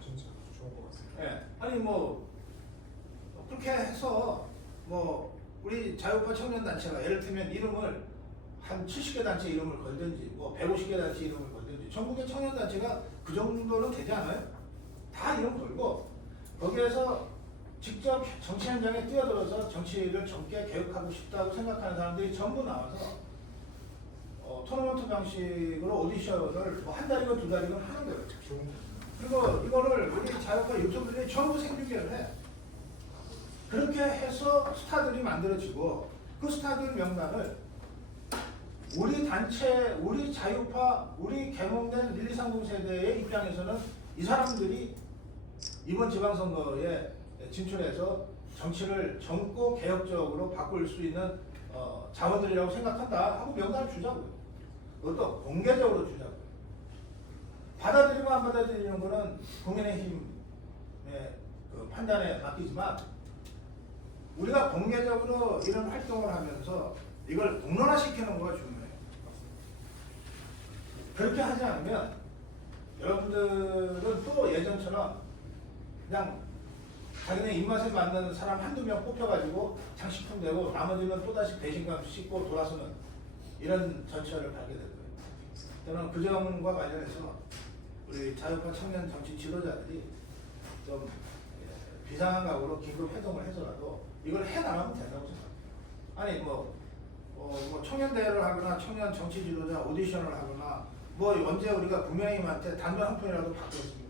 진짜 좋은 것 같습니다. 예, 아니 뭐 그렇게 해서 뭐 우리 자유파 청년 단체가 예를 들면 이름을 한 70개 단체 이름을 걸든지 뭐 150개 단체 이름을 걸든지 전국의 청년 단체가 그 정도는 되지 않아요? 다 이름 걸고 거기에서 직접 정치 현장에 뛰어들어서 정치를 젊게 개혁하고 싶다고 생각하는 사람들이 전부 나와서 토너먼트 방식으로 오디션을 뭐 한 달이건 두 달이건 하는 거예요. 그리고 이거를 우리 자유파 유튜브들이 전부 생중계를 해. 그렇게 해서 스타들이 만들어지고 그 스타들 명단을 우리 단체, 우리 자유파, 우리 개몽된 1230 세대의 입장에서는 이 사람들이 이번 지방선거에 진출해서 정치를 젊고 개혁적으로 바꿀 수 있는 자원들이라고 생각한다 하고 명단을 주자고요. 그것도 공개적으로 주자고요. 받아들이고 안 받아들이는 거는 국민의힘의 그 판단에 맡기지만 우리가 공개적으로 이런 활동을 하면서 이걸 공론화시키는 거가 중요해요. 그렇게 하지 않으면 여러분들은 또 예전처럼 그냥 자기네 입맛에 맞는 사람 한두 명 뽑혀가지고 장식품 되고 나머지는 또다시 배신감 씻고 돌아서는 이런 전철을 가게 될 거예요. 저는 그 점과 관련해서 우리 자유파 청년 정치 지도자들이 좀 비상한 각오로 긴급 회동을 해서라도 이걸 해나가면 된다고 생각합니다. 아니 뭐 청년 대회를 하거나 청년 정치 지도자 오디션을 하거나 뭐 언제 우리가 국민의힘한테 단돈 한 푼이라도 받겠습니까?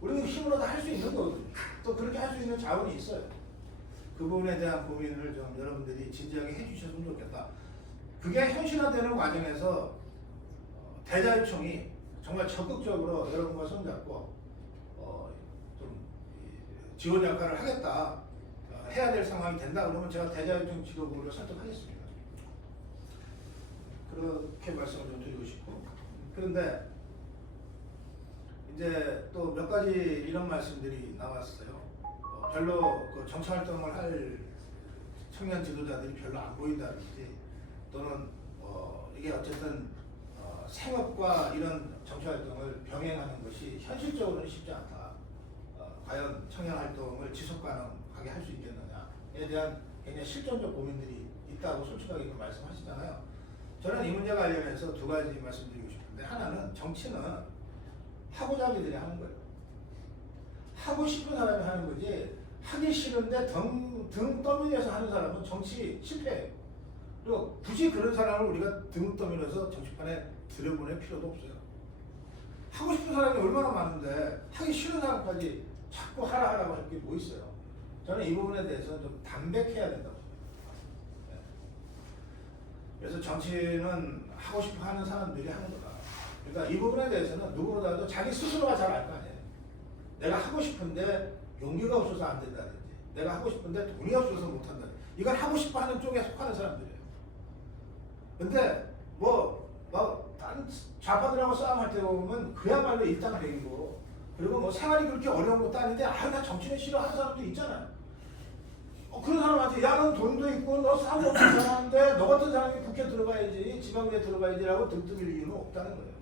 우리 힘으로 다 할 수 있는 거거든요. 또 그렇게 할 수 있는 자원이 있어요. 그 부분에 대한 고민을 좀 여러분들이 진지하게 해주셨으면 좋겠다. 그게 현실화되는 과정에서 대자유총이 정말 적극적으로 여러분과 손잡고 좀 지원 역할을 하겠다 해야 될 상황이 된다 그러면 제가 대자율적 직업으로 설득하겠습니다. 그렇게 말씀을 좀 드리고 싶고, 그런데 이제 또 몇 가지 이런 말씀들이 나왔어요. 별로 그 정치 활동을 할 청년 지도자들이 별로 안 보인다든지, 또는 이게 어쨌든 생업과 이런 정치 활동을 병행하는 것이 현실적으로는 쉽지 않다. 과연 청년 활동을 지속 가능하게 할 수 있겠느냐에 대한 굉장히 실존적 고민들이 있다고 솔직하게 말씀하시잖아요. 저는 이 문제 관련해서 두 가지 말씀드리고 싶은데, 하나는 정치는 하고자 하기들이 하는 거예요. 하고 싶은 사람이 하는 거지, 하기 싫은데 등 떠밀려서 하는 사람은 정치 실패해요. 그리고 굳이 그런 사람을 우리가 등 떠밀려서 정치판에 들여보낼 필요도 없어요. 하고 싶은 사람이 얼마나 많은데 하기 싫은 사람까지 자꾸 하라고 할 게 뭐 있어요. 저는 이 부분에 대해서 좀 담백해야 된다고 생각해요. 그래서 정치는 하고 싶어 하는 사람들이 하는 거다. 그러니까 이 부분에 대해서는 누구보다도 자기 스스로가 잘 알 거 아니에요. 내가 하고 싶은데 용기가 없어서 안 된다든지, 내가 하고 싶은데 돈이 없어서 못 한다든지, 이건 하고 싶어 하는 쪽에 속하는 사람들이에요. 근데 다른 좌파들하고 싸움할 때 보면 그야말로 일당백이고, 그리고 뭐 생활이 그렇게 어려운 것도 아닌데 나 정치는 싫어하는 사람도 있잖아요. 그런 사람한테 야, 넌 돈도 있고 너 싸움 없는 사람인데 너 같은 사람이 국회 들어가야지, 지방에 들어가야지라고 등등일 이유는 없다는 거예요.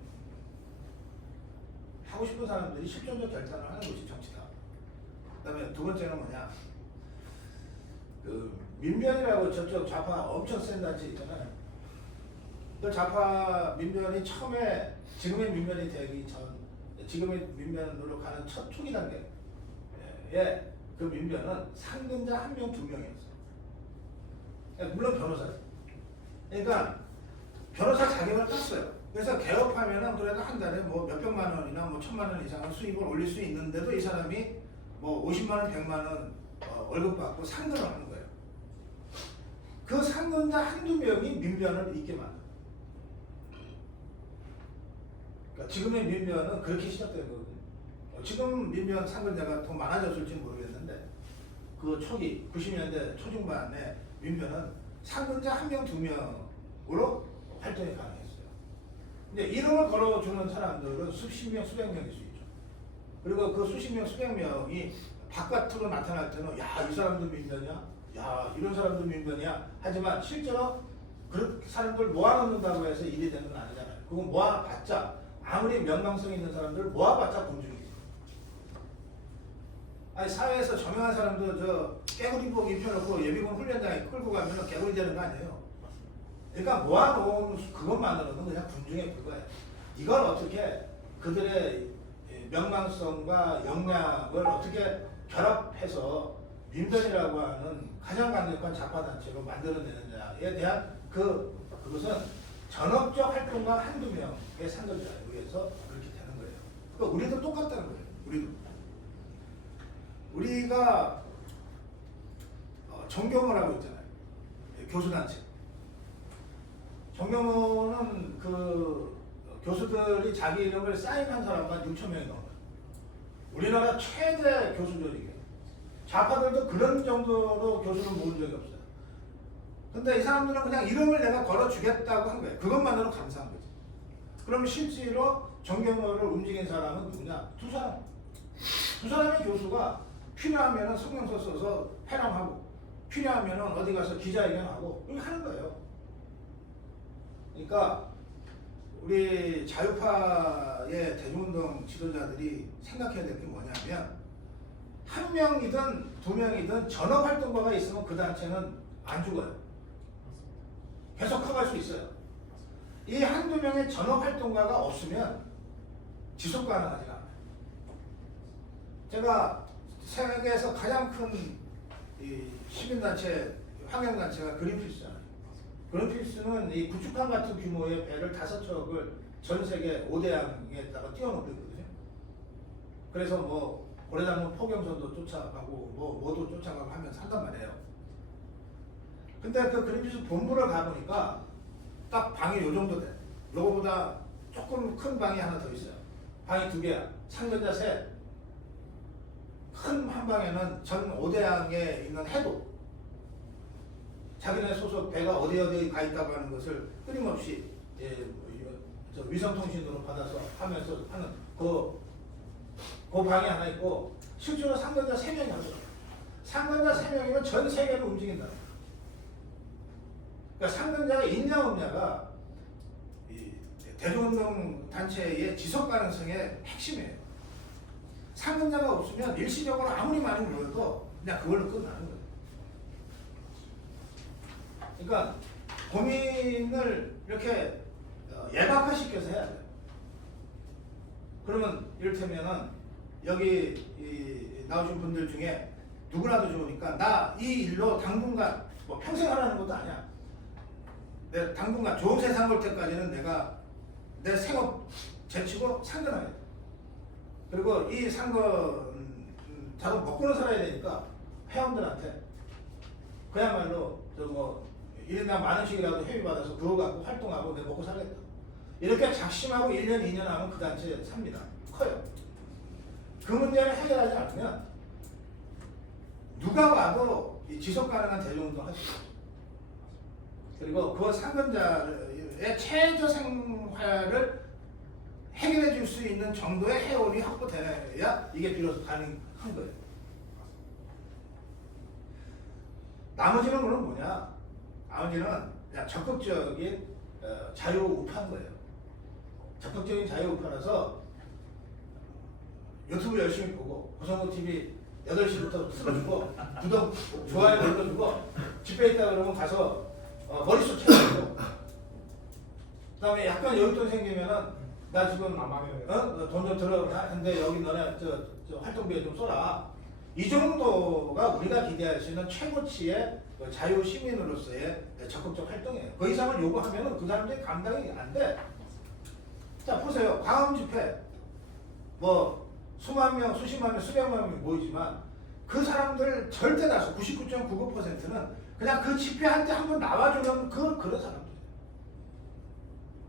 하고 싶은 사람들이 실존적 결단을 하는 것이 정치다. 그다음에 두 번째는 뭐냐, 그 민변이라고 저쪽 좌파 엄청 센 단체 있잖아요. 그 좌파 민변이 처음에 지금의 민변이 되기 전, 지금의 민변으로 가는 첫 초기 단계에 그 민변은 상근자 1명, 2명이었어요. 물론 변호사예요. 그러니까 변호사 자격을 땄어요. 그래서 개업하면은 그래도 한 달에 뭐 몇백만 원이나 뭐 1,000만 원 이상의 수입을 올릴 수 있는데도 이 사람이 뭐 50만 원, 100만 원 월급 받고 상근을 하는 거예요. 그 상근자 한두 명이 민변을 있게 만들어요. 그러니까 지금의 민변은 그렇게 시작된 거거든요. 지금 민변 상근자가 더 많아졌을지는 모르겠는데, 그 초기 90년대 초중반에 민변은 상근자 1명, 2명으로 활동이 가능했어요. 근데 이름을 걸어주는 사람들은 수십 명, 수백 명일 수 있죠. 그리고 그 수십 명, 수백 명이 바깥으로 나타날 때는 야, 이 사람도 민변이야, 야, 이런 사람도 민변이야. 하지만 실제로 그 사람들 모아놓는다고 해서 일이 되는 건 아니잖아요. 그거 모아봤자, 아무리 명망성 있는 사람들 모아봤자 군중이지. 아니, 사회에서 저명한 사람도 저 깨구리복 입혀놓고 예비군 훈련장에 끌고 가면 개구리 되는 거 아니에요. 그러니까 모아놓은 그것만으로는 그냥 군중의 그거예요. 이걸 어떻게 그들의 명망성과 역량을 어떻게 결합해서 민변이라고 하는 가장 강력한 좌파단체로 만들어내느냐에 대한 그것은 전업적 활동가 한두 명의 상급자에 의해서 그렇게 되는 거예요. 그러니까 우리도 똑같다는 거예요. 우리가 정경을 하고 있잖아요. 교수단체. 정경호는 그 교수들이 자기 이름을 사인한 사람만 6,000명이 넘어요. 우리나라 최대 교수 조직이에요. 좌파들도 그런 정도로 교수를 모은 적이 없어요. 근데 이 사람들은 그냥 이름을 내가 걸어주겠다고 한 거예요. 그것만으로 감사한 거지. 그럼 실제로 정경호를 움직인 사람은 누구냐? 두 사람. 두 사람의 교수가 필요하면 성명서 써서 회람하고, 필요하면 어디 가서 기자회견하고 이렇게 하는 거예요. 그러니까 우리 자유파의 대중운동 지도자들이 생각해야 될 게 뭐냐면, 한 명이든 두 명이든 전업활동가가 있으면 그 단체는 안 죽어요. 계속 커갈 수 있어요. 이 한두 명의 전업활동가가 없으면 지속 가능하지가 않아요. 제가 세계에서 가장 큰 시민단체, 환경단체가 그린피스잖아요. 그린피스는 이 구축함 같은 규모의 배를 5척을 전 세계 5대양에다가 띄워놓거든요. 그래서 뭐 고래장군 포경선도 쫓아가고 뭐도 쫓아가고 하면서 한단 말이에요. 근데 그 그린피스 본부를 가보니까 딱 방이 요 정도 돼. 요거보다 조금 큰 방이 하나 더 있어요. 방이 2개야. 상근자 셋. 큰 한방에는 전 5대항에 있는 해도 자기네 소속 배가 어디에 가 있다고 하는 것을 끊임없이 저 위성통신으로 받아서 하면서 하는 그 방이 하나 있고 실제로 상근자 3명이 하거든요. 상근자 3명이면 전 세계를 움직인다. 그러니까 상근자가 있냐 없냐가 이 대중운동 단체의 지속 가능성의 핵심이에요. 상근자가 없으면 일시적으로 아무리 많이 모여도 그냥 그걸로 끝나는 거예요. 그러니까 고민을 이렇게 예각화시켜서 해야 돼요. 그러면 이를테면은 여기 나오신 분들 중에 누구라도 좋으니까 나 이 일로 당분간 뭐 평생 하라는 것도 아니야. 내 당분간 좋은 세상 올 때까지는 내가 내 생업 제치고 상근하게 돼. 그리고 이 상근 자도 먹고는 살아야 되니까 회원들한테 그야말로 뭐 1인당 10,000원씩이라도 회비 받아서 그거 갖고 활동하고 내 먹고 살겠다. 이렇게 작심하고 1년, 2년 하면 그 단체 삽니다. 커요. 그 문제를 해결하지 않으면 누가 와도 이 지속 가능한 대중운동 할 수 있어요. 그리고 그 상근자의 최저 생활을 해결해 줄 수 있는 정도의 회원이 확보되어야 이게 비로소 가능한 거예요. 나머지는 그럼 뭐냐? 나머지는 그냥 적극적인 자유우파인 거예요. 적극적인 자유우파라서 유튜브 열심히 보고 고성호 TV 8시부터 틀어주고 구독, 좋아요 눌러주고 집회 있다 그러면 가서 머릿속 채워주고 그다음에 약간 여윳돈 생기면은 나 지금 돈 좀 들어가 근데 여기 너네 저 활동비에 좀 쏘라. 이 정도가 우리가 기대할 수 있는 최고치의 자유 시민으로서의 적극적 활동이에요. 그 이상을 요구하면은 그 사람들이 감당이 안 돼. 자 보세요. 광화문 집회 뭐 수만 명, 수십만 명, 수백만 명이 모이지만 그 사람들 절대 다수 99.99%는 그냥 그 집회할 때 한번 나와주는 그런 사람들이에요.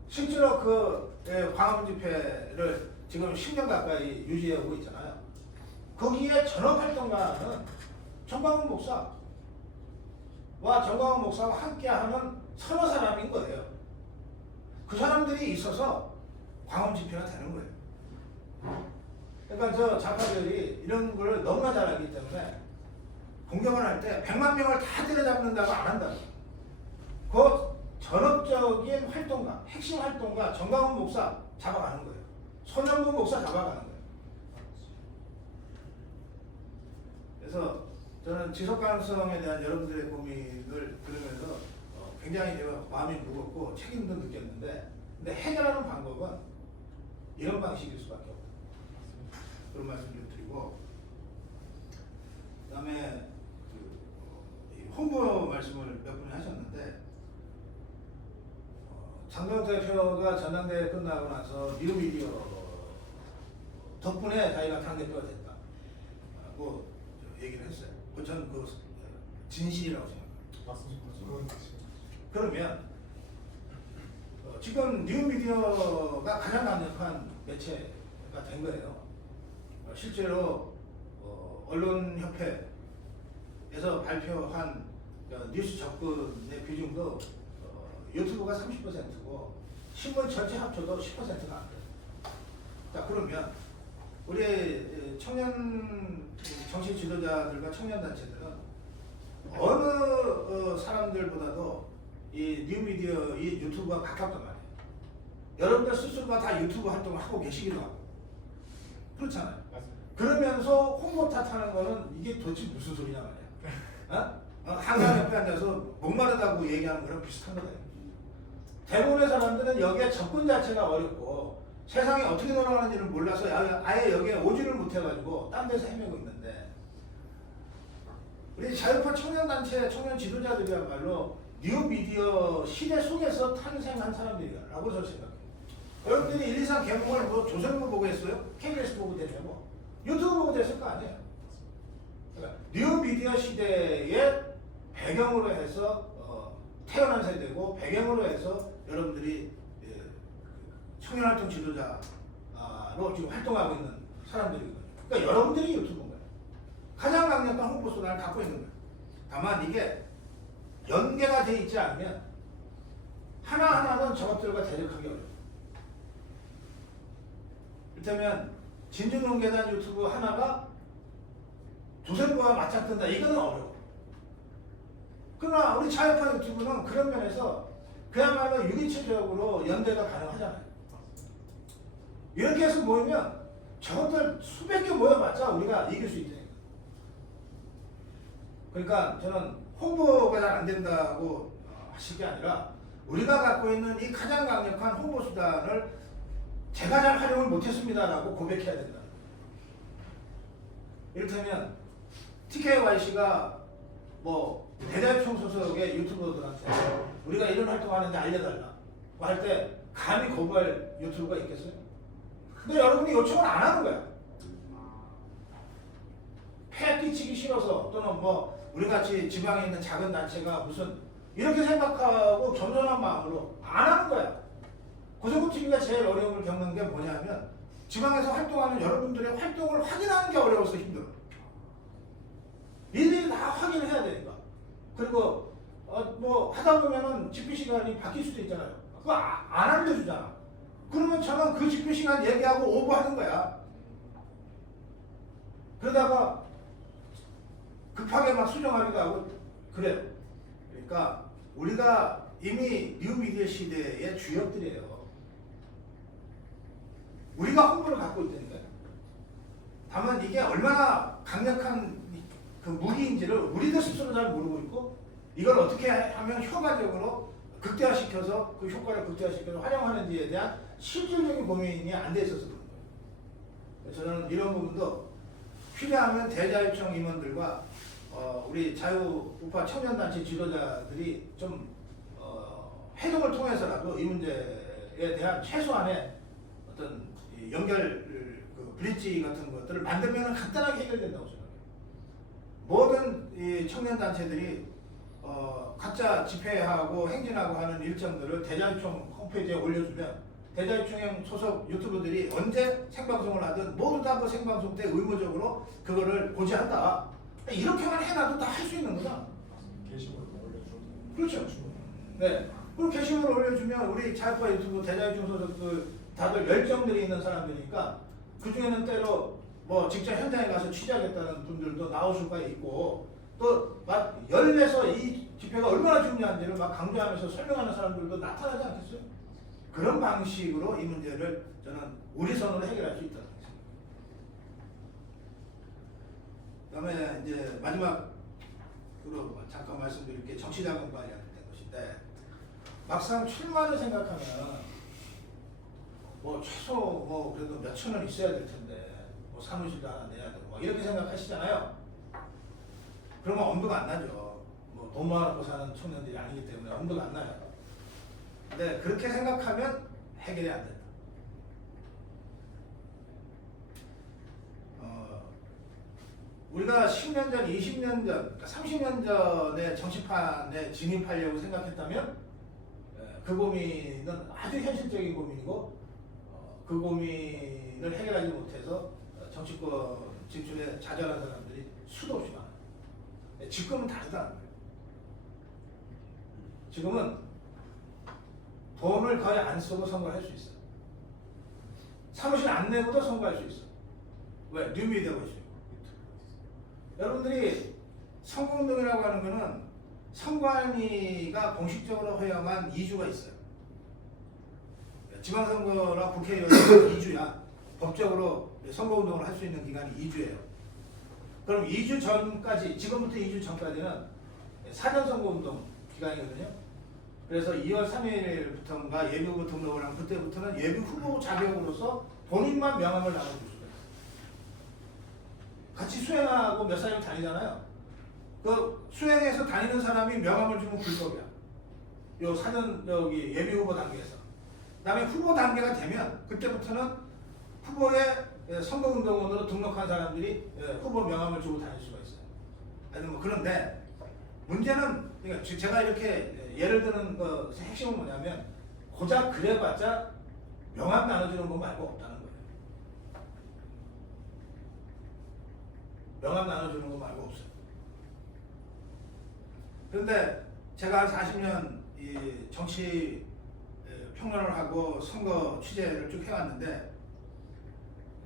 실제로 그 광화문 집회를 지금 10년 가까이 유지하고 있잖아요. 거기에 전업활동가는 정광훈 목사와 정광훈 목사와 함께하는 서너 사람인 거예요. 그 사람들이 있어서 광화문 집회가 되는 거예요. 그러니까 저 좌파들이 이런 걸 너무나 잘 알기 때문에 공격을 할 때 100만 명을 다 때려잡는다고 안 한다고. 그 전업적인 활동가, 핵심 활동가 정광훈 목사 잡아가는 거예요. 손영근 목사 잡아가는 거예요. 그래서 저는 지속 가능성에 대한 여러분들의 고민을 들으면서 굉장히 제가 마음이 무겁고 책임도 느꼈는데 근데 해결하는 방법은 이런 방식일 수밖에 없다. 그런 말씀 좀 드리고 그다음에 홍보 말씀을 몇 분이 하셨는데 장경 대표가 전당대회 끝나고 나서 뉴미디어 덕분에 자기가 당대표가 됐다고 얘기를 했어요. 저는 그 진실이라고 생각합니다. 맞습니다. 그러면 지금 뉴미디어가 가장 강력한 매체가 된 거예요. 실제로 언론협회에서 발표한 뉴스 접근의 비중도 유튜브가 30%고 신문 전체 합쳐도 10%가 안 돼요. 자 그러면 우리 청년 정치 지도자들과 청년 단체들은 어느 사람들보다도 이 뉴미디어, 이 유튜브가 가깝단 말이에요. 여러분들 스스로가 다 유튜브 활동을 하고 계시기도 하고 그렇잖아요. 맞습니다. 그러면서 홍보 탓하는 거는 이게 도대체 무슨 소리냐 말이야. 한강 옆에 앉아서 목마르다고 얘기하는 거랑 비슷한 거예요. 대부분의 사람들은 여기에 접근 자체가 어렵고 세상이 어떻게 돌아가는지를 몰라서 아예 여기에 오지를 못해가지고 딴 데서 헤매고 있는데 우리 자유파 청년단체 청년 지도자들이야말로 뉴미디어 시대 속에서 탄생한 사람들이라고 저는 생각해요. 여러분들이 1, 2, 3 개봉을 뭐 조선일보 보고 했어요? KBS 보고 됐냐고? 유튜브 보고 됐을 거 아니에요. 그러니까 뉴미디어 시대의 배경으로 해서 태어난 세대고 배경으로 해서 여러분들이 청년활동 지도자로 지금 활동하고 있는 사람들이거든요. 그러니까 여러분들이 유튜브인 거예요. 가장 강력한 홍보 수단을 갖고 있는 거예요. 다만 이게 연계가 돼 있지 않으면 하나하나는 저것들과 대적하기 어려워요. 이를테면 진중농계단 유튜브 하나가 조선보와 맞짱뜬다, 이거는 어려워. 그러나 우리 자유파 유튜브는 그런 면에서 그야말로 유기체적으로 연대가 가능하잖아요. 이렇게 해서 모이면 저것들 수백 개 모여봤자 우리가 이길 수 있다니까. 그러니까 저는 홍보가 잘 안 된다고 하실 게 아니라 우리가 갖고 있는 이 가장 강력한 홍보 수단을 제가 잘 활용을 못했습니다라고 고백해야 된다. 이를테면 TKYC가 뭐 대자유총 소속의 유튜버들한테 우리가 이런 활동하는데 알려달라고 할 때 감히 거부할 유튜브가 있겠어요? 근데 여러분이 요청을 안 하는 거야. 폐 끼치기 싫어서 또는 뭐 우리같이 지방에 있는 작은 단체가 무슨 이렇게 생각하고 겸손한 마음으로 안 하는 거야. 고성구TV가 제일 어려움을 겪는 게 뭐냐면 지방에서 활동하는 여러분들의 활동을 확인하는 게 어려워서 힘들어. 일일이 다 확인을 해야 되니까. 그리고 뭐 하다 보면은 집회 시간이 바뀔 수도 있잖아요. 그거 안 알려주잖아. 그러면 저는 그 집회 시간 얘기하고 오버하는 거야. 그러다가 급하게 막 수정하기도 하고 그래요. 그러니까 우리가 이미 뉴미디어 시대의 주역들이에요. 우리가 홍보를 갖고 있다니까요. 다만 이게 얼마나 강력한 그 무기인지를 우리도 스스로 잘 모르고 있고 이걸 어떻게 하면 효과적으로 극대화시켜서 그 효과를 극대화시켜서 활용하는지에 대한 실질적인 고민이 안 돼 있어서 그런 거예요. 저는 이런 부분도 필요하면 대자유총 임원들과 우리 자유우파 청년단체 지도자들이 좀 회동을 통해서라도 이 문제에 대한 최소한의 어떤 연결 그 브릿지 같은 것들을 만들면 간단하게 해결된다고 생각해요. 모든 이 청년단체들이 각자 집회하고 행진하고 하는 일정들을 대자유총 홈페이지에 올려주면 대자유총형 소속 유튜브들이 언제 생방송을 하든 모두 다 그 생방송 때 의무적으로 그거를 고지한다. 이렇게만 해놔도 다 할 수 있는 거다. 게시물로 올려주면 그렇죠. 네. 그리고 게시물을 올려주면 우리 자유파 유튜브 대자유총 소속들 다들 열정들이 있는 사람들이니까 그 중에는 때로 뭐 직접 현장에 가서 취재하겠다는 분들도 나올 수가 있고 또 막 열내서 이 집회가 얼마나 중요한지를 막 강조하면서 설명하는 사람들도 나타나지 않겠어요? 그런 방식으로 이 문제를 저는 우리 손으로 해결할 수 있다고 생각합니다. 그다음에 이제 마지막으로 잠깐 말씀드릴 게 정치자금 관련된 것인데 막상 출마를 생각하면 뭐 최소 뭐 그래도 몇 천 원 있어야 될 텐데 뭐 사무실도 하나 내야 되고 뭐 이렇게 생각하시잖아요. 그러면 엄두가 안 나죠. 뭐 돈만 갖고 사는 청년들이 아니기 때문에 엄두가 안 나요. 근데 그렇게 생각하면 해결이 안 된다. 우리가 10년 전, 20년 전, 30년 전에 정치판에 진입하려고 생각했다면 그 고민은 아주 현실적인 고민이고 그 고민을 해결하지 못해서 정치권 진출에 좌절한 사람들이 수도 없이 많아요. 지금은 다르다는 거예요. 지금은 돈을 거의 안 쓰고 선거를 할 수 있어요. 사무실 안 내고도 선거할 수 있어요. 왜? 뉴미디어가 있어요. 여러분들이 선거운동이라고 하는 거는 선관위가 공식적으로 허용한 2주가 있어요. 지방선거나 국회의원은 2주야. 법적으로 선거운동을 할 수 있는 기간이 2주예요. 그럼 2주 전까지, 지금부터 2주 전까지는 사전선거운동 기간이거든요. 그래서 2월 3일부터인가 예비후보 등록을 하면 그때부터는 예비후보 자격으로서 본인만 명함을 나눠줄 수가 있어요. 같이 수행하고 몇 사람이 다니잖아요. 그 수행해서 다니는 사람이 명함을 주면 불법이야. 요 사전 여기 예비후보 단계에서. 그다음에 후보 단계가 되면 그때부터는 후보의 선거운동원으로 등록한 사람들이 후보 명함을 주고 다닐 수가 있어요. 아니 뭐 그런데 문제는 그러니까 제가 이렇게 예를 드는 그 핵심은 뭐냐면 고작 그래봤자 명함 나눠주는 거 말고 없다는 거예요. 명함 나눠주는 거 말고 없어요. 그런데 제가 한 40년 이 정치 평론을 하고 선거 취재를 쭉 해왔는데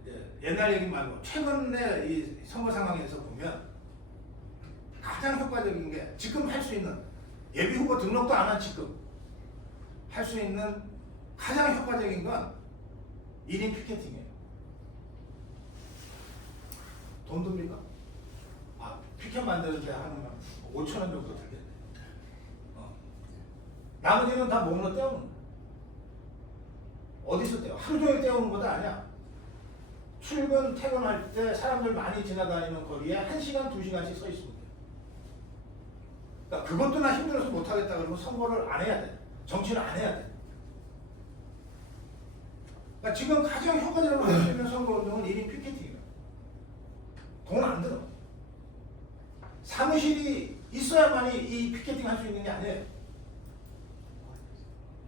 이제 옛날 얘기 말고 최근에 이 선거 상황에서 보면 가장 효과적인 게 지금 할 수 있는 예비 후보 등록도 안 한 지금 할 수 있는 가장 효과적인 건 1인 피켓팅이에요. 돈 듭니까? 아, 피켓 만드는데 한 5천 원 정도 들겠네. 나머지는 다 몸으로 떼우는 거야. 어디서 떼워? 하루 종일 떼우는 것도 아니야. 출근, 퇴근할 때 사람들 많이 지나다니는 거리에 1시간, 2시간씩 서 있으면 돼. 그러니까 그것도 나 힘들어서 못하겠다 그러면 선거를 안 해야 돼. 정치를 안 해야 돼. 그러니까 지금 가장 효과적으로 할 수 있는 선거운동은 1인 피켓팅이에요. 돈 안 들어. 사무실이 있어야만이 이 피켓팅 할 수 있는 게 아니에요.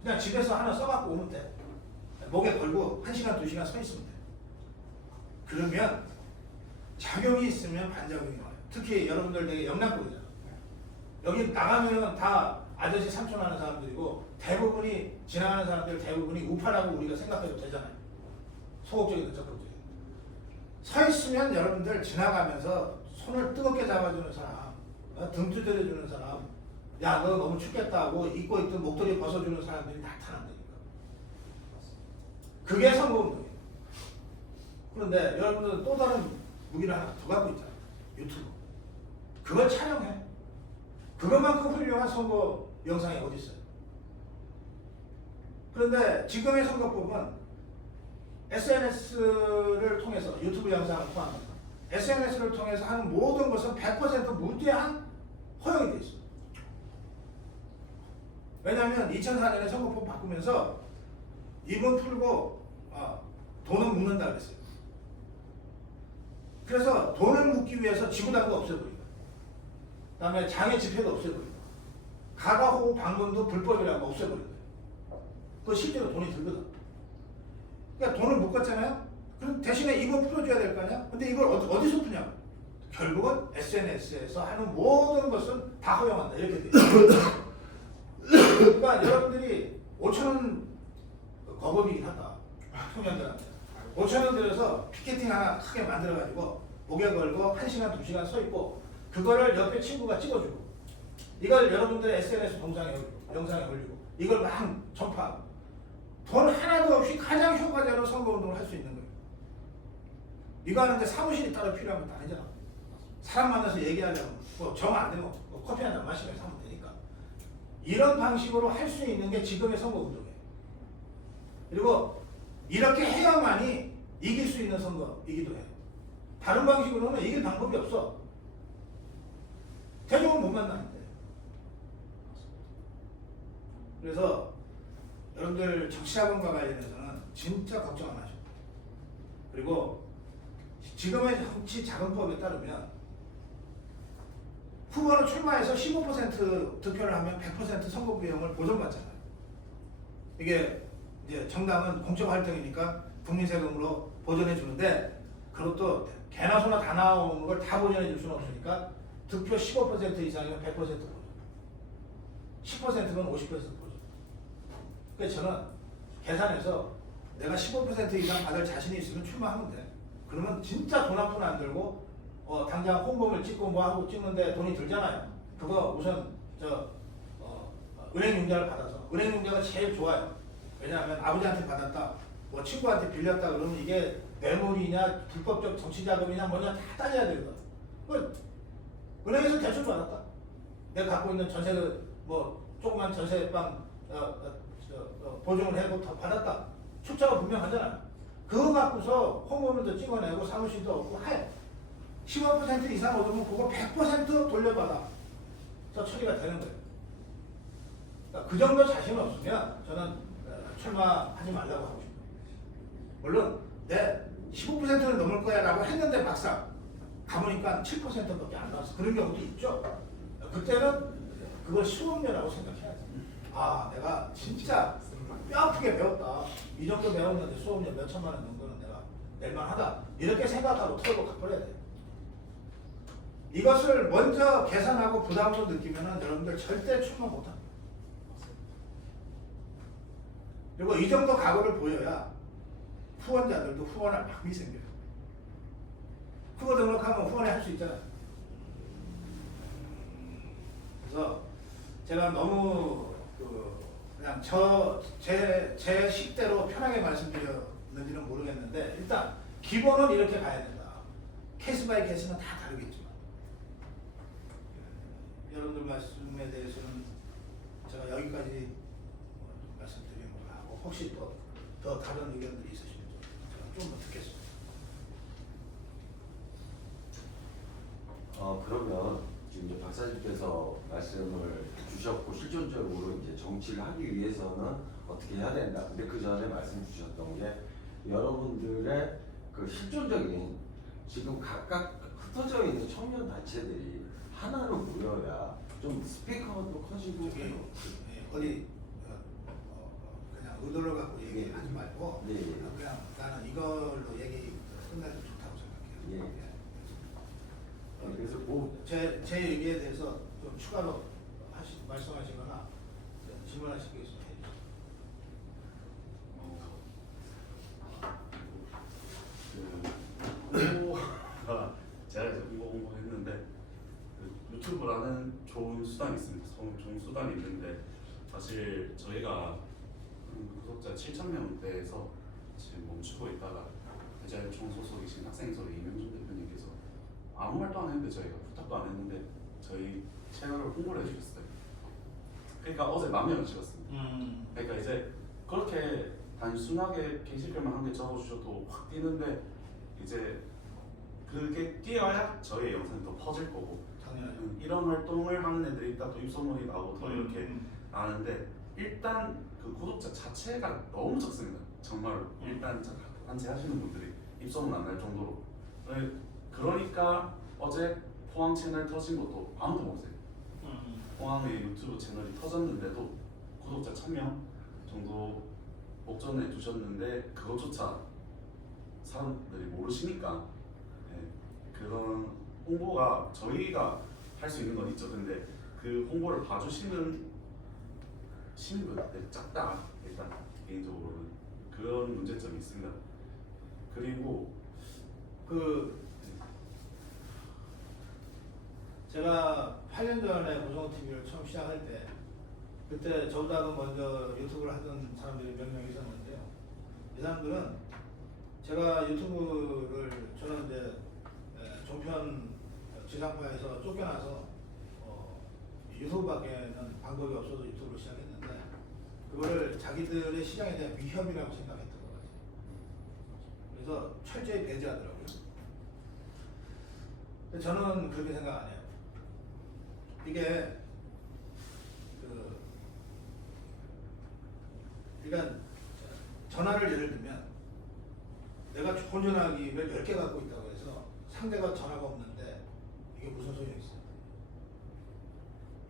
그냥 집에서 하나 써갖고 오면 돼. 목에 걸고 1시간, 2시간 서 있으면 돼. 그러면 작용이 있으면 반작용이 와요. 특히 여러분들 되게 영락고리잖아. 여기 나가면 다 아저씨 삼촌 하는 사람들이고 대부분이 지나가는 사람들 대부분이 우파라고 우리가 생각해도 되잖아요. 소극적이든 적극적이든. 서 있으면 여러분들 지나가면서 손을 뜨겁게 잡아주는 사람, 등 두드려주는 사람, 야 너 너무 춥겠다 하고 입고 있던 목도리 벗어주는 사람들이 나타난다니까. 그게 선거운동이에요. 그런데 여러분들은 또 다른 무기를 하나 더 갖고 있잖아요. 유튜브. 그걸 촬영해. 그것만큼 훌륭한 선거 영상이 어디 있어요? 그런데 지금의 선거법은 SNS를 통해서 유튜브 영상을 포함해서 SNS를 통해서 하는 모든 것은 100% 무제한 허용이 돼 있어요. 왜냐하면 2004년에 선거법 바꾸면서 입은 풀고 돈은 묶는다 그랬어요. 그래서 돈을 묶기 위해서 지구당도 없애버리고 그 다음에 장애 집회도 없애버리고 가가호호 방문도 불법이라고 없애버리고 그거 실제로 돈이 들거든. 그러니까 돈을 묶었잖아요. 그럼 대신에 이거 풀어줘야 될 거 아니야? 근데 이걸 어디서 푸냐고. 결국은 SNS에서 하는 모든 것은 다 허용한다 이렇게 돼 있어요. 그러니까 여러분들이 5,000원 거법이긴 하다. 청년들한테 5,000원 들여서 피켓팅 하나 크게 만들어가지고 목에 걸고 1시간, 2시간 서 있고 그거를 옆에 친구가 찍어주고 이걸 여러분들의 SNS 동상에 올리고 영상에 올리고 이걸 막 전파하고 돈 하나도 없이 가장 효과적으로 선거운동을 할 수 있는 거예요. 이거 하는데 사무실이 따로 필요한 것도 아니잖아. 사람 만나서 얘기하려면 뭐 정 안 되면 뭐 커피 한 잔 마시면서 하면 되니까 이런 방식으로 할 수 있는 게 지금의 선거운동이에요. 그리고 이렇게 해야만이 이길 수 있는 선거이기도 해요. 다른 방식으로는 이길 방법이 없어. 대중은 못 만나는데. 그래서 여러분들 정치자금과 관련해서는 진짜 걱정 안 하셔도 돼요. 그리고 지금의 정치자금법에 따르면 후보로 출마해서 15% 득표를 하면 100% 선거 비용을 보전받잖아요. 이게 이제 정당은 공적 활동이니까 국민 세금으로 보전해 주는데 그것도 개나 소나 다 나오는 걸 다 보전해 줄 수는 없으니까 득표 15% 이상이면 100% 보전, 10%면 50% 보전. 그래서 저는 계산해서 내가 15% 이상 받을 자신이 있으면 출마하면 돼. 그러면 진짜 돈 한 푼 안 들고 당장 홍보물 찍고 뭐 하고 찍는데 돈이 들잖아요. 그거 우선 은행 융자를 받아서 은행 융자가 제일 좋아요. 왜냐하면 아버지한테 받았다, 뭐 친구한테 빌렸다 그러면 이게 뇌물이냐 불법적 정치자금이냐 뭐냐 다 따져야 되거든. 은행에서 대출 받았다. 내가 갖고 있는 전세를 뭐 조그만 전세방 보증을 해고 더 받았다. 출처가 분명하잖아요. 그거 갖고서 홍보물도 찍어내고 사무실도 없고 해. 15% 이상 얻으면 그거 100% 돌려받아. 저 처리가 되는 거예요. 그러니까 그 정도 자신 없으면 저는 출마하지 말라고 하고 싶어요. 물론 내 15%는 넘을 거야 라고 했는데 막상 가보니까 7%밖에 안 나왔어. 그런 경우도 있죠. 그때는 그걸 수업료라고 생각해야지. 아, 내가 진짜 뼈 아프게 배웠다. 이 정도 배웠는데 수업료 몇 천만 원 정도는 내가 낼만하다. 이렇게 생각하고 털고 가버려야 돼. 이것을 먼저 계산하고 부담으로 느끼면은 여러분들 절대 출마 못합니다. 그리고 이 정도 각오를 보여야 후원자들도 후원할 마음이 생겨요. 후보 등록하면 후원을 할 수 있잖아요. 그래서 제가 너무 그냥 제 식대로 편하게 말씀드렸는지는 모르겠는데 일단 기본은 이렇게 가야 된다. 케이스 바이 케이스는 다 다르겠지만 여러분들 말씀에 대해서는 제가 여기까지 말씀드리는 걸로 하고 혹시 또 더 다른 의견들이 있으시면 제가 좀 더 듣겠습니다. 그러면 지금 이제 박사님께서 말씀을 주셨고 실존적으로 이제 정치를 하기 위해서는 어떻게 해야 된다. 근데 그 전에 말씀 주셨던 게 여러분들의 그 실존적인 지금 각각 흩어져 있는 청년 단체들이 하나로 모여야 좀 스피커도 커지고 저기 어디 그냥 의도를 갖고 얘기하지 말고 네. 그냥 나는 이걸로 얘기 끝내도 좋다고 생각해요. 예. 그래서 뭐 제 얘기에 대해서 좀 추가로 말씀하시거나 질문하실 게 있으면 해주세요. 홍보가 제가 이제 홍보했는데 그 유튜브라는 좋은 수단이 있습니다. 좋은 수단이 있는데 사실 저희가 구독자 7,000명대에서 지금 멈추고 있다가 대자유총 소속이신 학생소리 이명준 대표님께서 아무 말도 안 했는데 저희가 부탁도 안 했는데 저희 채널을 홍보를 해주셨어요. 그러니까 어제 10,000명을 찍었습니다. 그러니까 이제 그렇게 단순하게 게시글만 한 개 적어주셔도 확 뛰는데 이제 그게 뛰어야 저희 영상이 더 퍼질 거고 당연하죠. 이런 활동을 하는 애들이 있다 또 입소문이 나고 더 이렇게 아는데 일단 그 구독자 자체가 너무 적습니다. 정말로 일단 단체 하시는 분들이 입소문 안 날 정도로 그러니까 어제 포항 채널 터진 것도 아무도 모르세요. 포항의 유튜브 채널이 터졌는데도 구독자 1,000명 정도 목전에 두셨는데 그것조차 사람들이 모르시니까 그런 홍보가 저희가 할 수 있는 건 있죠. 근데 그 홍보를 봐주시는 시민분들 작다. 일단 개인적으로는 그런 문제점이 있습니다. 그리고 제가 8년 전에 무성 TV를 처음 시작할 때 그때 저보다도 먼저 유튜브를 하던 사람들이 몇 명 있었는데요. 이 사람들은 제가 유튜브를 저는 이제 종편 지상파에서 쫓겨나서 유튜브밖에는 방법이 없어서 유튜브를 시작했는데 그거를 자기들의 시장에 대한 위협이라고 생각했던 것 같아요. 그래서 철저히 배제하더라고요. 근데 저는 그렇게 생각 안 해요. 이게 그러니까 전화를 예를 들면 내가 좋은 전화기를 10개 갖고 있다고 해서 상대가 전화가 없는데 이게 무슨 소용이 있어요?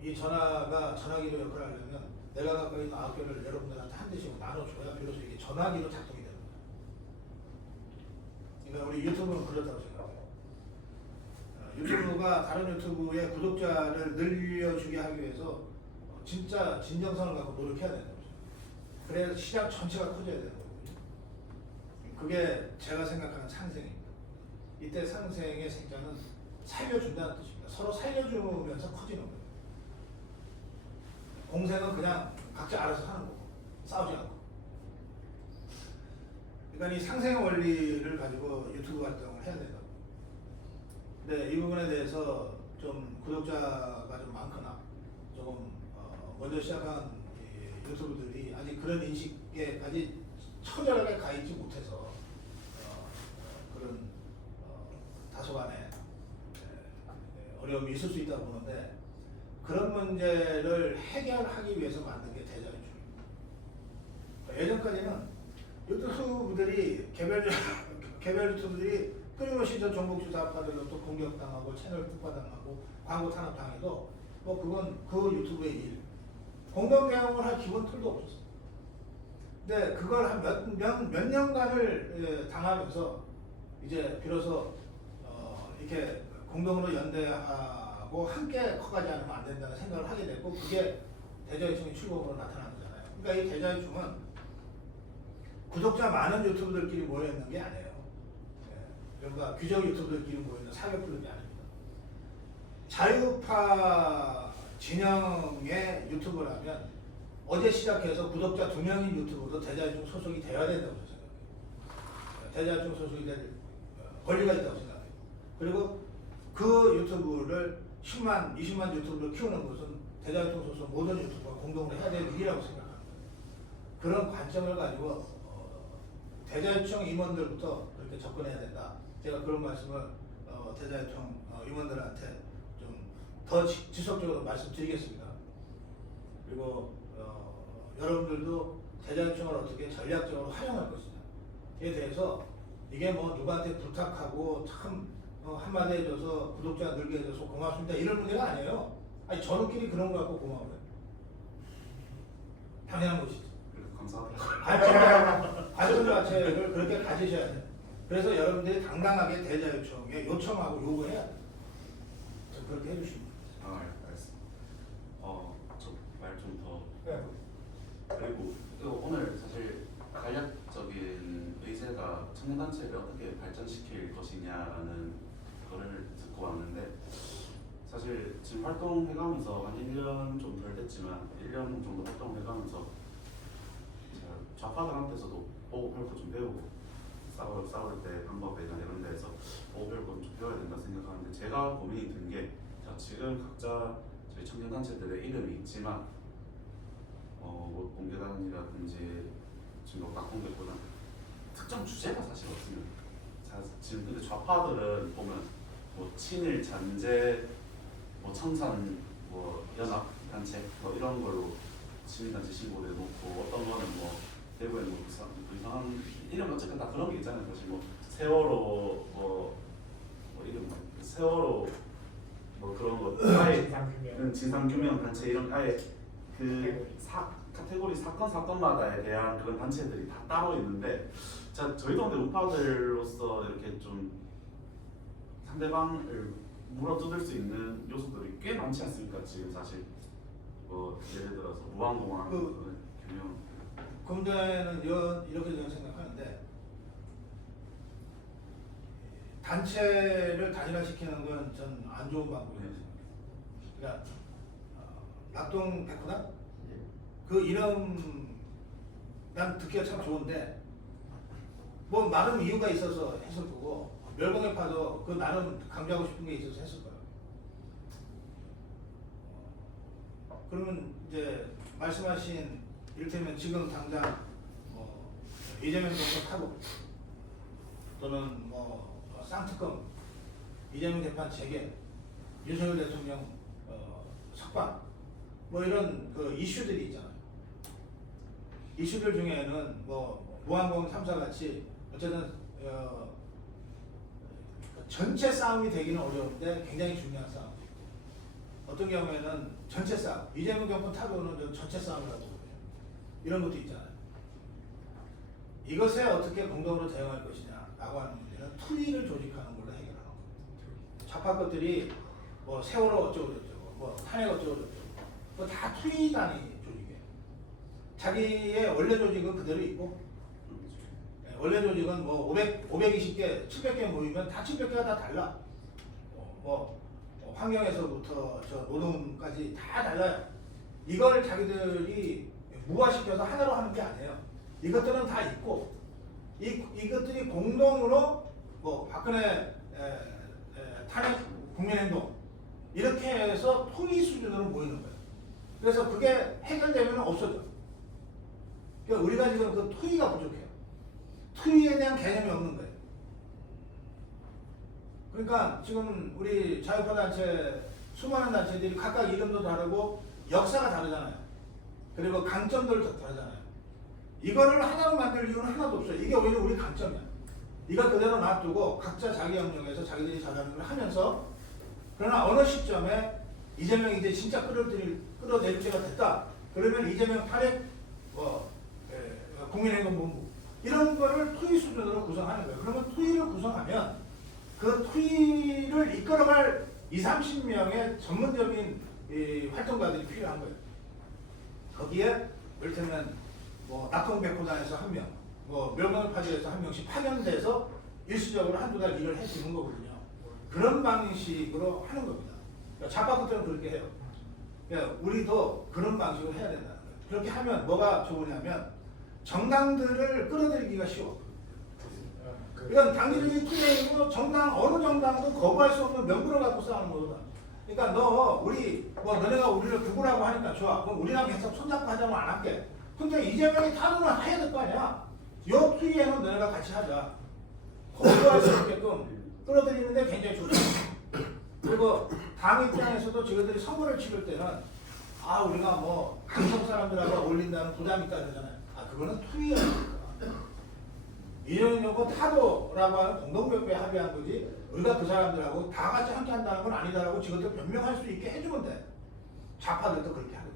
이 전화가 전화기로 역할을 하려면 내가 갖고 있는 9개를 여러분들한테 한 대씩 나눠줘야 비로소 이게 전화기로 작동이 되는 거예요. 그러니까 우리 유튜브는 그렇다고 생각해요. 유튜브가 다른 유튜브의 구독자를 늘려주게 하기 위해서 진짜 진정성을 갖고 노력해야 되는 거죠. 그래야 시장 전체가 커져야 되는 거거든요. 그게 제가 생각하는 상생입니다. 이때 상생의 생자는 살려준다는 뜻입니다. 서로 살려주면서 커지는 거예요. 공생은 그냥 각자 알아서 하는 거고 싸우지 않고. 그러니까 이 상생의 원리를 가지고 유튜브 활동을 해야 된다고. 근데 이 부분에 대해서 좀 구독자가 좀 많거나 조금 먼저 시작한 유튜브들이 아직 그런 인식에까지 처절하게 가 있지 못해서 그런 다소간의 어려움이 있을 수 있다고 보는데 그런 문제를 해결하기 위해서 만든 게 대자유총입니다. 예전까지는 유튜브들이 개별 유튜브들이 끊임없이 저 정복 주사파들로부터 공격당하고 채널 폭파당하고 광고 탄압당해도 뭐 그건 그 유튜브의 일. 공동 대응을 할 기본 툴도 없었어요. 근데 그걸 한 몇 년간을 당하면서 이제 비로소 이렇게 공동으로 연대하고 함께 커가지 않으면 안 된다는 생각을 하게 됐고 그게 대자유총의 출범으로 나타난 거잖아요. 그러니까 이 대자유총은 구독자 많은 유튜브들끼리 모여있는 게 아니에요. 그러니까 규적 유튜브들끼리 모여있는 사회클럽이 아닙니다. 자유파 진영의 유튜브라면 어제 시작해서 구독자 2명인 유튜브도 대자유총 소속이 되어야 된다고 생각해요. 대자유총 소속이 될 권리가 있다고 생각해요. 그리고 그 유튜브를 10만, 20만 유튜브를 키우는 것은 대자유총 소속 모든 유튜브가 공동으로 해야 될 일이라고 생각합니다. 그런 관점을 가지고 대자유총 임원들부터 그렇게 접근해야 된다. 제가 그런 말씀을 대자유총 임원들한테 좀 더 지속적으로 말씀드리겠습니다. 그리고 여러분들도 대자유총을 어떻게 전략적으로 활용할 것이냐에 대해서 이게 뭐 누구한테 부탁하고 참 한마디 해줘서 구독자 늘게 해줘서 고맙습니다 이런 문제가 아니에요. 아니 저는끼리 그런 거 갖고 고마워요. 당연한 것이죠. 감사합니다. 관점 자체를 그렇게 가지셔야 돼요. 그래서 여러분들이 당당하게 대자유총에 요청하고 요구해야 돼요. 그렇게 해주시면 돼요. 알겠습니다. 저 말 좀 더. 네. 그리고 오늘 사실 간략적인 의제가 청년단체를 어떻게 발전시킬 것이냐라는 거를 듣고 왔는데 사실 지금 활동해가면서 한 1년 좀 덜 됐지만 1년 정도 활동해가면서 제가 좌파들한테서도 보고 배울 거 좀 배우고 싸울 때 방법이나 이런 데에서 보고 배울 거 좀 배워야 된다 생각하는데 제가 고민이 든 게 지금 각자 저희 청년단체들의 이름이 있지만 뭐 공개단이라든지 지금 뭐 낙동백보다 특정 주제가 사실 없습니다. 지금 근데 좌파들은 보면 뭐 친일 잔재 뭐 청산 뭐 연합 단체 뭐 이런 걸로 친일 단체 신고를 해놓고 어떤 거는 뭐 대구에 뭐 이상한 이름 어쨌든 다 그런 게 있잖아요. 사실 뭐 세월호 뭐 이름 뭐 세월호 뭐 그런 거 아예 진상규명 단체 이런 아예 그 카테고리 사건마다에 대한 그런 단체들이 다 따로 있는데 자 저희도 근데 우파들로서 이렇게 좀 상대방을 물어뜯을 수 있는 요소들이 꽤 많지 않습니까? 지금 사실 뭐 예를 들어서 무한공항 규명 군대는 이렇게 저는 생각하는데 단체를 단일화시키는 건 전 안 좋은 방법이라고 생각해요. 그러니까 낙동 백호단 그 이름 난 듣기가 참 좋은데 뭐 나름 이유가 있어서 했을 거고 멸공의 파도 그 나름 강조하고 싶은 게 있어서 했을 거예요. 그러면 이제 말씀하신 이를테면 지금 당장 뭐 이재명 정권 타고 또는 뭐 쌍특검 이재명 재판 재개 윤석열 대통령 석방 뭐 이런 그 이슈들이 있잖아요. 이슈들 중에는 뭐 무한공항 참사 같이 어쨌든 전체 싸움이 되기는 어려운데 굉장히 중요한 싸움. 어떤 경우에는 전체 싸움, 이재명 정권 타도는 전체 싸움이라고 보거든요. 이런 것도 있잖아요. 이것에 어떻게 공동으로 대응할 것이냐라고 하는 문제는 투리를 조직하는 걸로 해결하는 거예요. 좌파 것들이 뭐 세월호 어쩌고저쩌고, 뭐 탄핵 어쩌고저쩌고, 뭐 다 투리 단위 조직이에요. 자기의 원래 조직은 그대로 있고, 원래 조직은 뭐 520개, 700개 모이면 다 700개가 다 달라. 환경에서부터 저 노동까지 다 달라요. 이걸 자기들이 무화시켜서 하나로 하는 게 아니에요. 이것들은 다 있고, 이것들이 공동으로 뭐 박근혜 탄핵 국민행동 이렇게 해서 토의 수준으로 모이는 거예요. 그래서 그게 해결되면 없어져. 그러니까 우리가 지금 그 토의가 부족해요. 투위에 대한 개념이 없는 거예요. 그러니까 지금 우리 자유파 단체 수많은 단체들이 각각 이름도 다르고 역사가 다르잖아요. 그리고 강점들도 다르잖아요. 이거를 하나로 만들 이유는 하나도 없어요. 이게 오히려 우리 강점이야. 이거 그대로 놔두고 각자 자기 영역에서 자기들이 잘하는 걸 하면서 그러나 어느 시점에 이재명이 이제 진짜 끌어들일 때가 됐다. 그러면 이재명 탄핵 국민행동본부 이런 거를 투의 수준으로 구성하는 거예요. 그러면 투의를 구성하면 그 투이를 이끌어갈 20-30명의 전문적인 이 활동가들이 필요한 거예요. 거기에 이를테면 뭐 낙동백호단에서 한 명, 뭐 멸망파지에서 한 명씩 파견돼서 일시적으로 한두 달 일을 해주는 거거든요. 그런 방식으로 하는 겁니다. 그러니까 좌파 그때는 그렇게 해요. 그러니까 우리도 그런 방식으로 해야 된다는 거예요. 그렇게 하면 뭐가 좋으냐면 정당들을 끌어들이기가 쉬워. 이건 당기적인 투쟁이고 정당 어느 정당도 거부할 수 없는 명분을 갖고 싸우는 거거든. 그러니까 너 우리 뭐 너네가 우리를 구구라고 하니까 좋아. 그럼 우리랑 계속 손잡고 하자면 안 할게. 근데 이재명이 타도는 해야 될 거 아니야. 요 투쟁은 너네가 같이 하자. 거부할 수 없게끔 끌어들이는데 굉장히 좋다. 그리고 당 입장에서도 저희들이 선거를 치를 때는 아 우리가 뭐 강성 사람들하고 어울린다는 부담이 있다 그러잖아요. 아 그거는 투쟁이니까. 이재명하고 타도라고 하는 공동묘표에 합의한 거지 우리가 그 사람들하고 다 같이 함께 한다는 건 아니다라고 지금도 변명할 수 있게 해주면 돼. 좌파들도 그렇게 하거든.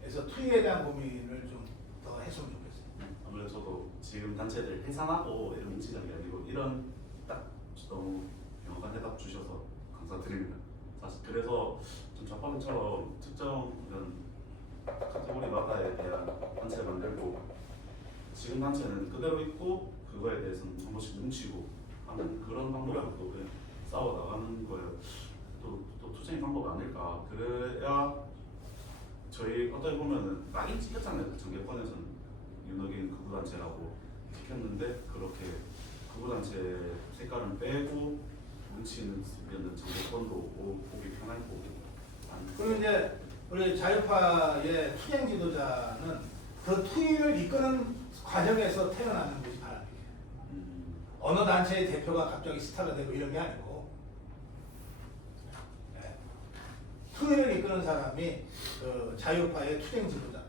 그래서 투의에 대한 고민을 좀 더 했으면 좋겠어요. 아무래도 저도 지금 단체들 해산하고 이런 인지적이 아니고 이런 딱 너무 명확한 대답 주셔서 감사드립니다. 사실 그래서 좀 좌파들처럼 특정 이런 카테고리마다에 대한 단체 만들고 지금 단체는 그대로 있고 그거에 대해서는 한 번씩 뭉치고 하는 그런 방법으로 그냥 싸워 나가는 거예요. 또 투쟁의 방법 아닐까. 그래야 저희 어떻게 보면은 낙인 찍혔잖아요. 정계권에서는 윤석열 극우 단체라고 찍혔는데 그렇게 극우 단체 색깔은 빼고 뭉치는 정계권도 보기 편할 거고. 그리고 이제 우리 자유파의 투쟁 지도자는 그 투의를 이끄는 과정에서 태어나는 것이 바람이에요. 어느 단체의 대표가 갑자기 스타가 되고 이런 게 아니고 네. 투의를 이끄는 사람이 그 자유파의 투쟁 지도자가